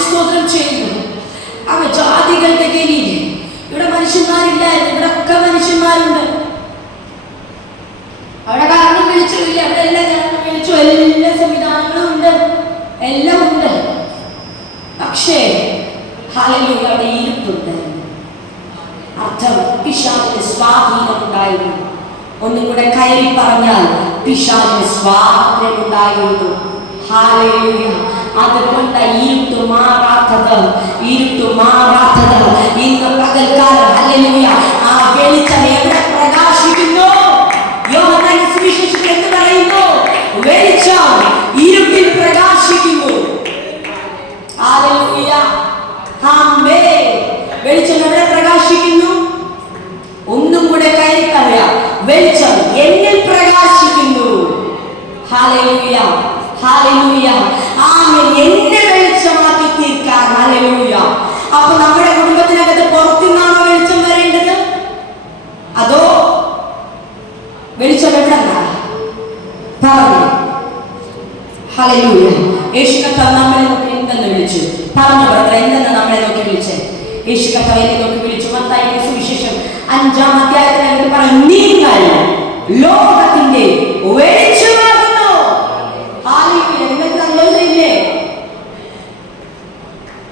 സ്തോത്രം ചെയ്യുന്നു. അവൻ ജാതികളുടെ ഗലിയിൽ ഇവിടെ മനുഷ്യന്മാരില്ലായിരുന്നു, ഇവിടൊക്കെ മനുഷ്യന്മാരുണ്ട്. അവിടെ കാരണം വിളിച്ചില്ല, അവിടെ എല്ലാം കാരണം വിളിച്ചു, എല്ലാ സംവിധാനങ്ങളും ഉണ്ട്, എല്ലാം ഉണ്ട്. പക്ഷേ ഹല്ലേലൂയ അവിടെ ഇരുട്ടുണ്ടായിരുന്നു. അർത്ഥം പിശാചിന് സ്വാധീനം ഉണ്ടായിരുന്നു. ഒന്നും കൂടെ കയറി പറഞ്ഞാൽ പിശാചിന് സ്വാതന്ത്ര്യം ഉണ്ടായിരുന്നു. ഹല്ലേലൂയ. അതുകൊണ്ട് ഇരുട്ട് മാറാത്തത് ഇന്ന് പകൽക്കാലം ഹല്ലേലൂയ ആ വെളിച്ചം എവിടെ പ്രകാശിക്കുന്നു? യോഹന്നാന്റെ സുവിശേഷത്തിൽ എന്ത് പറയുന്നു? വെളിച്ചം ഇരുട്ടിൽ പ്രകാശിക്കുന്നു. ഹല്ലേലൂയ. ആമേൻ. വെളിച്ചം എവിടെ പ്രകാശിക്കുന്നു? ഒന്നും കൂടെ കയറി പറയാം, വെളിച്ചം എന്നിൽ പ്രകാശിക്കുന്നു. ഹല്ലേലൂയ, ഹല്ലേലൂയ. ആമേൻ. എന്നെ വെളിച്ചമാക്കി തീർക്കാൻ. ഹല്ലേലൂയ. അപ്പൊ നമ്മുടെ കുടുംബത്തിനകത്ത് പുറത്തുനിന്നാണോ വെളിച്ചം വരേണ്ടത്, അതോ വെളിച്ചം എവിടെ പറഞ്ഞു? ഹല്ലേലൂയ. യേശു കർത്താവ് നമ്മളെ നോക്കി എന്തെന്ന് വിളിച്ചു? പറഞ്ഞു ബ്രദർ, എന്തെന്ന് നമ്മളെ നോക്കി വിളിച്ചേ? യേശു കർത്താവ് എന്നെ നോക്കി വിളിച്ചു. മത്തായിയുടെ സുവിശേഷം 5-ാം അധ്യായത്തിൽ പറഞ്ഞു, നിങ്ങൾ ലോകത്തിന്റെ വെളിച്ചമാകുന്നു. ഹല്ലേലൂയ. നിങ്ങൾക്ക് സന്തോഷമില്ലേ?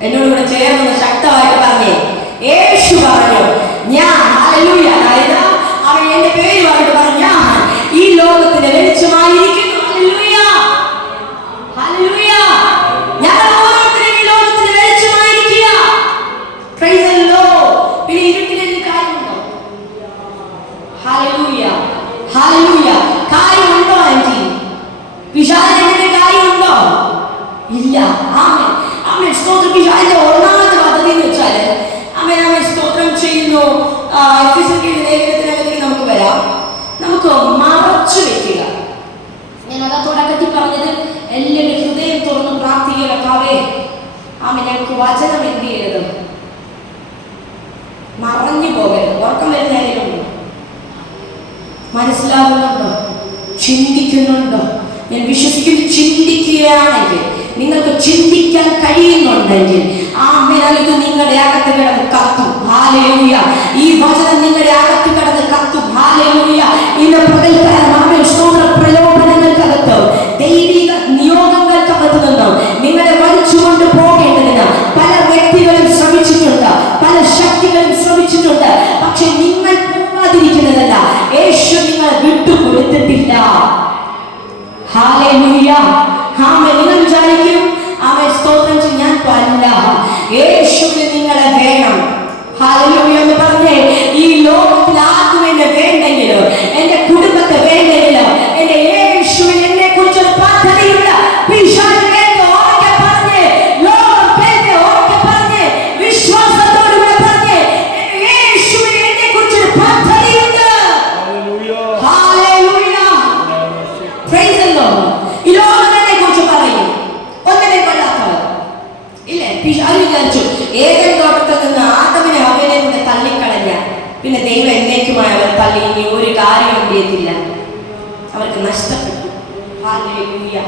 എന്നോട് കൂടെ ചേർന്ന് ശക്തമായിട്ട് പറഞ്ഞേ, യേശു പറഞ്ഞു ഞാൻ. ഹല്ലേലൂയ. അതായത് അവൻ എന്റെ പേര് പറഞ്ഞിട്ട് പറഞ്ഞു, ഞാൻ ഈ ലോകത്തിന്റെ വെളിച്ചമായിരിക്കുന്നു. Hallelujah, hallelujah. ഞാൻ ഓരോരുത്തരും ഈ ലോകത്തിന്റെ വെളിച്ചമായിരിക്കുക. Price the Lord. പിന്നെ ഇരുട്ടിൽ എന്ത് കാര്യമുണ്ടോ? Hallelujah, hallelujah. കാര്യമുണ്ടോ? ആന്റി പിശാചിന്റെ കാര്യമുണ്ടോ? ഇല്ല. ആമേൻ, ആമേൻ. സ്തോത്രം. പിശാചിന്റെ ഒന്നാമത്തെ പദ്ധതി എന്ന് വെച്ചാല് ആമേൻ, ആമേൻ, സ്തോത്രം ചെയ്യുന്നു. എഫെസ്യർക്കെഴുതിയ ലേഖനത്തിനകത്തേക്ക് നമുക്ക് വരാം. നമുക്ക് മറച്ചു വെക്കുക. ഞാൻ അതാ തുടക്കത്തിൽ പറഞ്ഞത്, എല്ലാവരും ഹൃദയം തുറന്ന് പ്രാർത്ഥിക്കുക. കർത്താവേ, ആമേൻ, ഞങ്ങൾക്ക് വചനം എന്ത് ചെയ്യരുത്, മറഞ്ഞു പോകരുത്. ഉറക്കം വരുന്ന കാര്യമുണ്ടോ? മനസ്സിലാകുന്നുണ്ടോ? ചിന്തിക്കുന്നുണ്ടോ? ഞാൻ വിശ്വസിക്കുന്നു. ചിന്തിക്കുകയാണെങ്കിൽ, നിങ്ങൾക്ക് ചിന്തിക്കാൻ കഴിയുന്നുണ്ടെങ്കിൽ ആമേൻ, ഇത് നിങ്ങളുടെ അകത്ത് കിടന്ന് കത്തും. ഹല്ലേലൂയ. ഈ വചനം നിങ്ങളുടെ അകത്ത് കിടന്ന് കത്തും. ഹല്ലേലൂയ. ഇന്ന് പകൽക്കാലം ആമേൻ, സ്തോത്ര പ്രലോഭനങ്ങൾക്കകത്ത്, ദൈവിക നിയോഗങ്ങൾക്കകത്ത് നിന്നും നിങ്ങളെ വലിച്ചുകൊണ്ട് പോകേണ്ടതിന് പല വ്യക്തി യേശുവിന് നിങ്ങളെ വേണം. ഹല്ലേലൂയ എന്ന് പറഞ്ഞേ. ഈ ലോകത്തിൽ ആർക്കും എന്നെ വേണ്ടെങ്കിലോ, എന്റെ കുടുംബത്തെ വേണ്ടെങ്കിലോ, എന്റെ യേശുവിന് എന്നെ കുറിച്ചൊരു പദ്ധതിയുണ്ട്. ഏതൻ തോട്ടത്തിൽ നിന്ന് ആദമിനെ ഹവ്വയെ കൂടെ തള്ളിക്കളഞ്ഞ പിന്നെ ദൈവം എന്നേക്കുമായി അവർ തള്ളി. ഇനി ഒരു കാര്യം ചെയ്യത്തില്ല, അവർക്ക് നഷ്ടപ്പെട്ടു. ഹല്ലേലൂയ.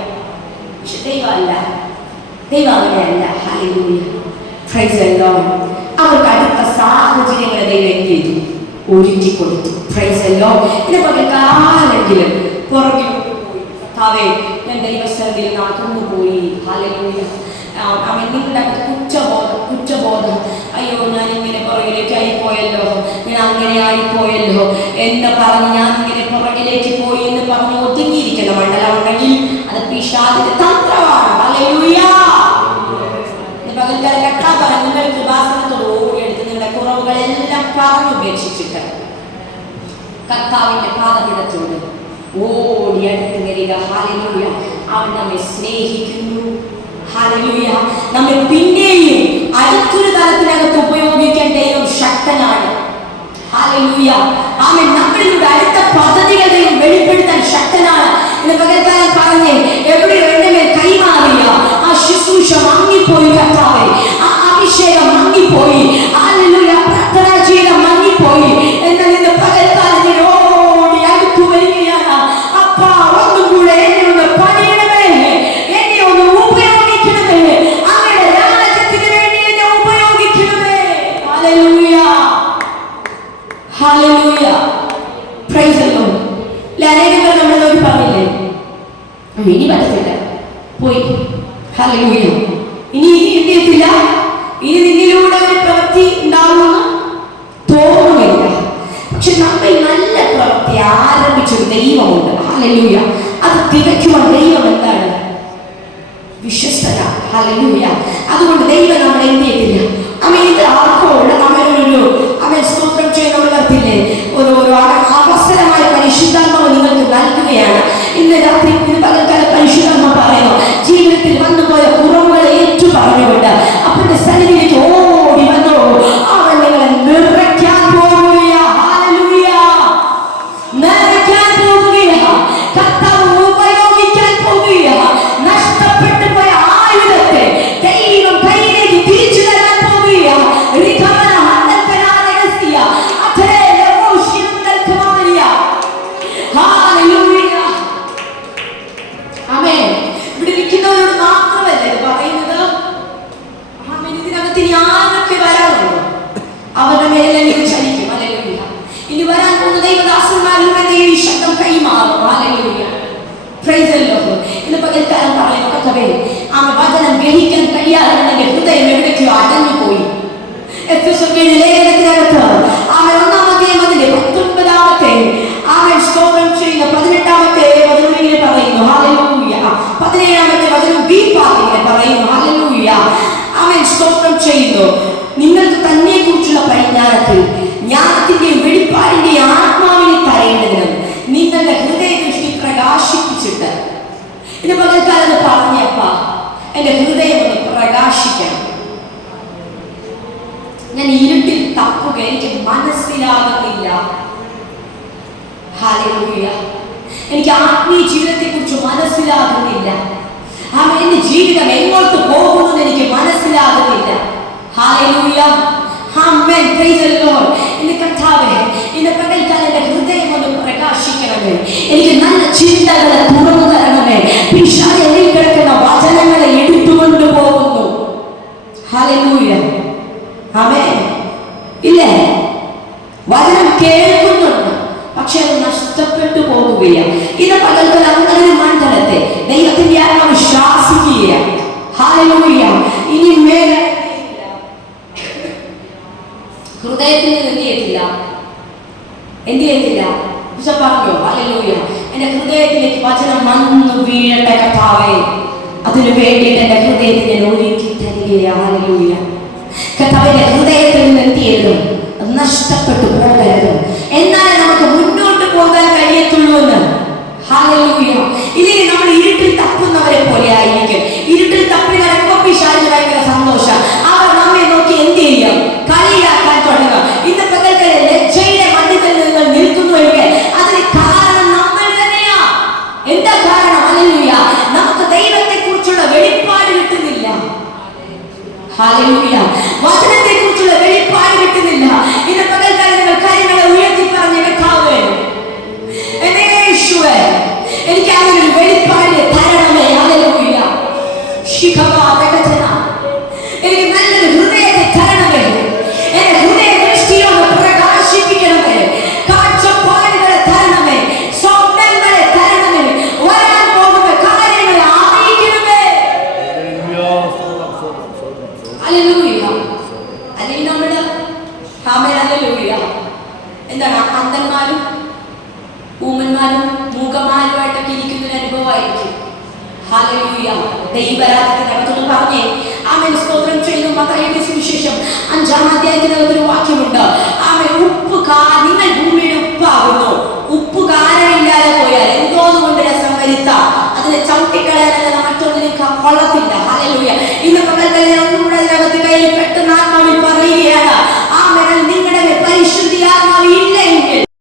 പക്ഷെ ദൈവമല്ല, ദൈവം അങ്ങനെയല്ല. Hallelujah, praise the Lord. അവർക്ക് അടുത്ത സാഹചര്യങ്ങളെ ദൈവം എന്ത് ചെയ്തു? ഒരുക്കി കൊടുത്തു. Price the Lord. ഇതിനെ പറ്റി കാലെങ്കിലും പുറകിലോട്ട് പോയി, കർത്താവേ ഞാൻ ദൈവസന്നിധിയിൽ നടന്നു പോയി. ഹല്ലേലൂയ. അവൻ നിങ്ങളുടെ കുറ്റബോധം, അയ്യോ ഞാൻ ഇങ്ങനെ പുറകിലേക്ക് ആയിപ്പോയല്ലോ, ഞാൻ അങ്ങനെ ആയിപ്പോയല്ലോ എന്ന് പറഞ്ഞ് ഞാൻ ഇങ്ങനെ പുറകിലേക്ക് പോയി എന്ന് പറഞ്ഞ് ഒതുങ്ങിയിരിക്കുന്ന മണ്ഡലം ഉണ്ടെങ്കിൽ അത് പിശാചിന്റെ തന്ത്രമാണ്. ഹല്ലേലൂയ. പകൽക്കാലം കട്ടാ പറഞ്ഞു, നിങ്ങൾ കൃപാസനത്തോട് ഓടിയെടുത്ത് നിങ്ങളുടെ കുറവുകളെല്ലാം പറഞ്ഞുപേക്ഷിച്ചിട്ട് കർത്താവിന്റെ പാദപീഠത്തോട് ഓടിയെടുത്ത് വരിക. ഹല്ലേലൂയ. അവൻ നമ്മെ സ്നേഹിക്കുന്നു. ഹല്ലേലൂയ. നമ്മെ പിന്നെയും അടുത്തൊരു തലത്തിനകത്ത് ഉപയോഗിക്കാൻ ദൈവം ശക്തനാണ്. ഹല്ലേലൂയ. ആമേൻ. നമ്മളിലൂടെ അടുത്ത പദ്ധതികളെയും വെളിപ്പെടുത്താൻ ശക്തനാണ്. ഇന്ന് പകൽക്കാലം പറഞ്ഞേ, എവിടെയോ എന്റെ മേൽ കൈമാറിയ ആ ശുശ്രൂഷ മങ്ങിപ്പോയി കർത്താവേ, ആ അഭിഷേകം മങ്ങിപ്പോയി. ഹല്ലേലൂയ. പ്രാർത്ഥന ചെയ്ത മങ്ങിപ്പോയി. എന്നാൽ ഇന്ന് പകൽക്കാലം ഓടി അടുത്തു വരികയാണ്. അപ്പാ ഒന്നും കൂടെ എന്നെ ഒന്ന് പണിയണമേ, എന്നെ ഒന്ന് ഉപയോഗിക്കണമേ, അങ്ങയുടെ രാജ്യത്തിന് വേണ്ടി എന്നെ ഉപയോഗിക്കണമേ. ഹല്ലേലൂയ. ഹല്ലേലൂയ. Praise the Lord. ലാലേഖകൾ നമ്മളോട് പറഞ്ഞില്ലേ, ഇനി പറ്റത്തില്ല, പോയി. ഹല്ലേലൂയ. ഇനി എന്ത് ചെയ്യത്തില്ല, ഇനി നിന്നിലൂടെ ഒരു പ്രവൃത്തി ഉണ്ടാവുമെന്ന് തോന്നുന്നില്ല. പക്ഷെ നമ്മൾ നല്ല പ്രവൃത്തി ആരംഭിച്ചൊരു ദൈവമുണ്ട്. ഹല്ലേലൂയ. അത് തികയ്ക്കുവാൻ ദൈവം എന്താണ്? വിശ്വസ്തനാണ്. ഹല്ലേലൂയ. അതുകൊണ്ട് ദൈവം നമ്മളെ എന്ത് ചെയ്തില്ല, അമേത് ആർക്കോട് അവനൊരു അവൻ സ്തോത്രം ചെയ്യാൻ നമ്മൾ വർത്തില്ലേ, ഒരു അവസരമായ പരിശുദ്ധാത്മാവ് നിങ്ങൾക്ക് നൽകുകയാണ്. ഇന്ന് രാത്രി പകൽക്കാല പരിശുദ്ധാത്മാവ് പറയുന്നു, ജീവിതത്തിൽ വന്നുപോയ കുറവുകളെ ഏറ്റു പറഞ്ഞുകൊണ്ട് അവന്റെ സന്നിധിയിലേക്ക് ഓടി വന്നു. അവൻ നിങ്ങളെ നിറയ്ക്കാൻ പോകുകയ. ഹല്ലേലൂയ. നിറയ്ക്കാൻ പോകുകയ. കർത്താവ് ഉപയോഗിക്കാൻ പോകുകയ. നഷ്ടപ്പെട്ടു പോയ ആയുധത്തെ ദൈവം കയ്യിലേക്ക് തിരിച്ചു തരാൻ പോകുകയ. ഇവിടെ ഇരിക്കുന്നവരോട് മാത്രമല്ല ഇത് പറയുന്നത്. ഇതിനകത്ത് ഇനി ആരൊക്കെ വരാറുണ്ടോ അവരുടെ മേലെങ്കിലും ചലിക്കും. ഹല്ലേലൂയ. ഇനി വരാൻ പോകുന്ന ദൈവദാസന്മാരിലൂടെ ഈ ശബ്ദം കൈമാറും. ഹല്ലേലൂയ. Praise the Lord. ഇന്ന് പകൽക്കാലം പറയുന്നു, കർത്താവേ ആ വചനം ഗ്രഹിക്കാൻ കഴിയാതെ എന്റെ ഹൃദയം എവിടേക്കോ അടഞ്ഞു പോയി. എഫെസോസ്യരുടെ ലേഖനത്തിനകത്ത് അവൻ 1-ാം അധ്യായം അതിന്റെ 19-ാമത്തെ അവൻ സ്തോത്രം ചെയ്യുന്ന 18-ാമത്തെ വചനം ഇങ്ങനെ പറയുന്നു. ഹല്ലേലൂയ. 17-ാമത്തെ വചനം ഇങ്ങനെ പറയുന്നു. ഹല്ലേലൂയ. അവൻ സ്തോത്രം ചെയ്യുന്നു, നിങ്ങൾക്ക് തന്നെ കുറിച്ചുള്ള പരിജ്ഞാനത്തിൽ ജ്ഞാനത്തിന്റെയും വെളിപ്പാടിന്റെയും ആത്മാവിനെ തരേണ്ടതിന് നിങ്ങളുടെ ഹൃദയദൃഷ്ടി പ്രകാശിപ്പിച്ചിട്ട്. ഇന്ന് പകൽക്കാലത്ത് പറഞ്ഞപ്പ എന്റെ ഹൃദയം ഒന്ന് പ്രകാശിക്കണം. ഞാൻ ഇരുട്ടിൽ തപ്പുക, എനിക്ക് മനസ്സിലാകുന്നില്ല. ഹല്ലേലൂയ. എനിക്ക് ആത്മീയ ജീവിതത്തെ കുറിച്ച് മനസ്സിലാകുന്നില്ല. എന്റെ ജീവിതം എങ്ങോട്ട് പോകുന്നു എനിക്ക് മനസ്സിലാകുന്നില്ല. Hallelujah. Amen. Praise the Lord. ഇന്ന് കർത്താവേ, ഇന്ന് പകൽക്കാലം എന്റെ ഹൃദയം ഒന്ന് പ്രകാശിക്കണമേ. എനിക്ക് നല്ല ചിന്തകളെ തുറന്നു തരണമേ. പിശാച് എന്നിൽ കിടക്കുന്ന വചനങ്ങളെ എടുത്തുകൊണ്ട് പോകുന്നു. ഹല്ലേലൂയ. ആമേൻ. ഇല്ലേ, വചനം കേൾക്കുന്നുണ്ട്, പക്ഷെ അത് നഷ്ടപ്പെട്ടു പോകുകയാണ്. ഇത് പകൽക്കാലം അങ്ങനെ മണ്ഡലത്തെ ദൈവത്തിന്റെ ആത്മാവ് ശാസിക്കുകയാണ്. ഹല്ലേലൂയ. ഇനി മേലെ ഹൃദയത്തിൽ നിന്ന് എന്ത് ചെയ്യത്തില്ല പറഞ്ഞോ. ഹല്ലേലൂയ. എന്റെ ഹൃദയത്തിലേക്ക് വചനം വന്നു വീഴട്ടെ കർത്താവേ. അതിനു വേണ്ടിയിട്ട് എന്റെ ഹൃദയത്തിൽ ഞാൻ ഒരുക്കി തരികയാണ്. ഹല്ലേലൂയ. കർത്താവിന്റെ ഹൃദയത്തിൽ നിന്ന് എന്ത് ചെയ്യരുത്? നഷ്ടപ്പെട്ടു പോകരുത്. എന്നാലേ നമുക്ക് മുന്നോട്ട് പോകാൻ കഴിയത്തുള്ളൂ എന്ന്. ഹല്ലേലൂയ. ഇല്ലെങ്കിൽ നമ്മൾ ഇരുട്ടിൽ തപ്പുന്നവരെ പോലെ ആയിരിക്കും. ഇരുട്ടിൽ തപ്പി നടക്കുമ്പോൾ പിശാചിന് ഭയങ്കര സന്തോഷം. അവർ നമ്മെ നോക്കി എന്ത് ചെയ്യും? കളിയാക്കാൻ തുടങ്ങും. ഇന്ന് പകൽക്കാല ലജ്ജയുടെ മധ്യത്തിൽ നിങ്ങൾ നിൽക്കുന്നുവെങ്കിൽ അതിന് കാരണം നമ്മൾ തന്നെയാ. എന്താ കാരണം? ഹല്ലേലൂയ. നമുക്ക് ദൈവത്തെ കുറിച്ചുള്ള വെളിപ്പാട് കിട്ടുന്നില്ല. ഹല്ലേലൂയ. വചനത്തെ കുറിച്ചുള്ള വെളിപ്പാട് കിട്ടുന്നില്ല. ഇന്ന് പകൽക്കാല നിങ്ങൾ കാര്യങ്ങളെ ഉയർത്തി പറഞ്ഞ കർത്താവേ, യേശുവേ, എനിക്ക് അങ്ങനെ ഒരു വെളിപ്പാട് തരണമേ. ഹല്ലേലൂയ. എനിക്ക് നല്ലൊരു ഹൃദയത്തെ തരണമേ. എന്റെ ഹൃദയ ദൃഷ്ടിയോട് പ്രകാശിപ്പിക്കണമേ. കാഴ്ചപ്പാടുകളെ തരണമേ. സ്വപ്നങ്ങളെ തരണമേ. വരാൻ പോകുന്ന കാര്യങ്ങളെ അറിയിക്കണമേ. ഹല്ലേലൂയ. അല്ലെങ്കിൽ നമ്മള് ഹല്ലേലൂയ എന്താണ് അന്ധന്മാരും ഊമന്മാരും മൂകന്മാരുമായിട്ടൊക്കെ ഇരിക്കുന്ന ഒരു അനുഭവമായിരിക്കും. ഹല്ലേലൂയ. ദൈവരാജ്യത്തെ നടത്തുന്നു പറഞ്ഞേ ആമേൻ. സ്തോത്രം ചെയ്യുന്നു. മത്തായിയുടെ സുവിശേഷം 5-ാം അധ്യായത്തിനകത്തൊരു വാക്യമുണ്ട്.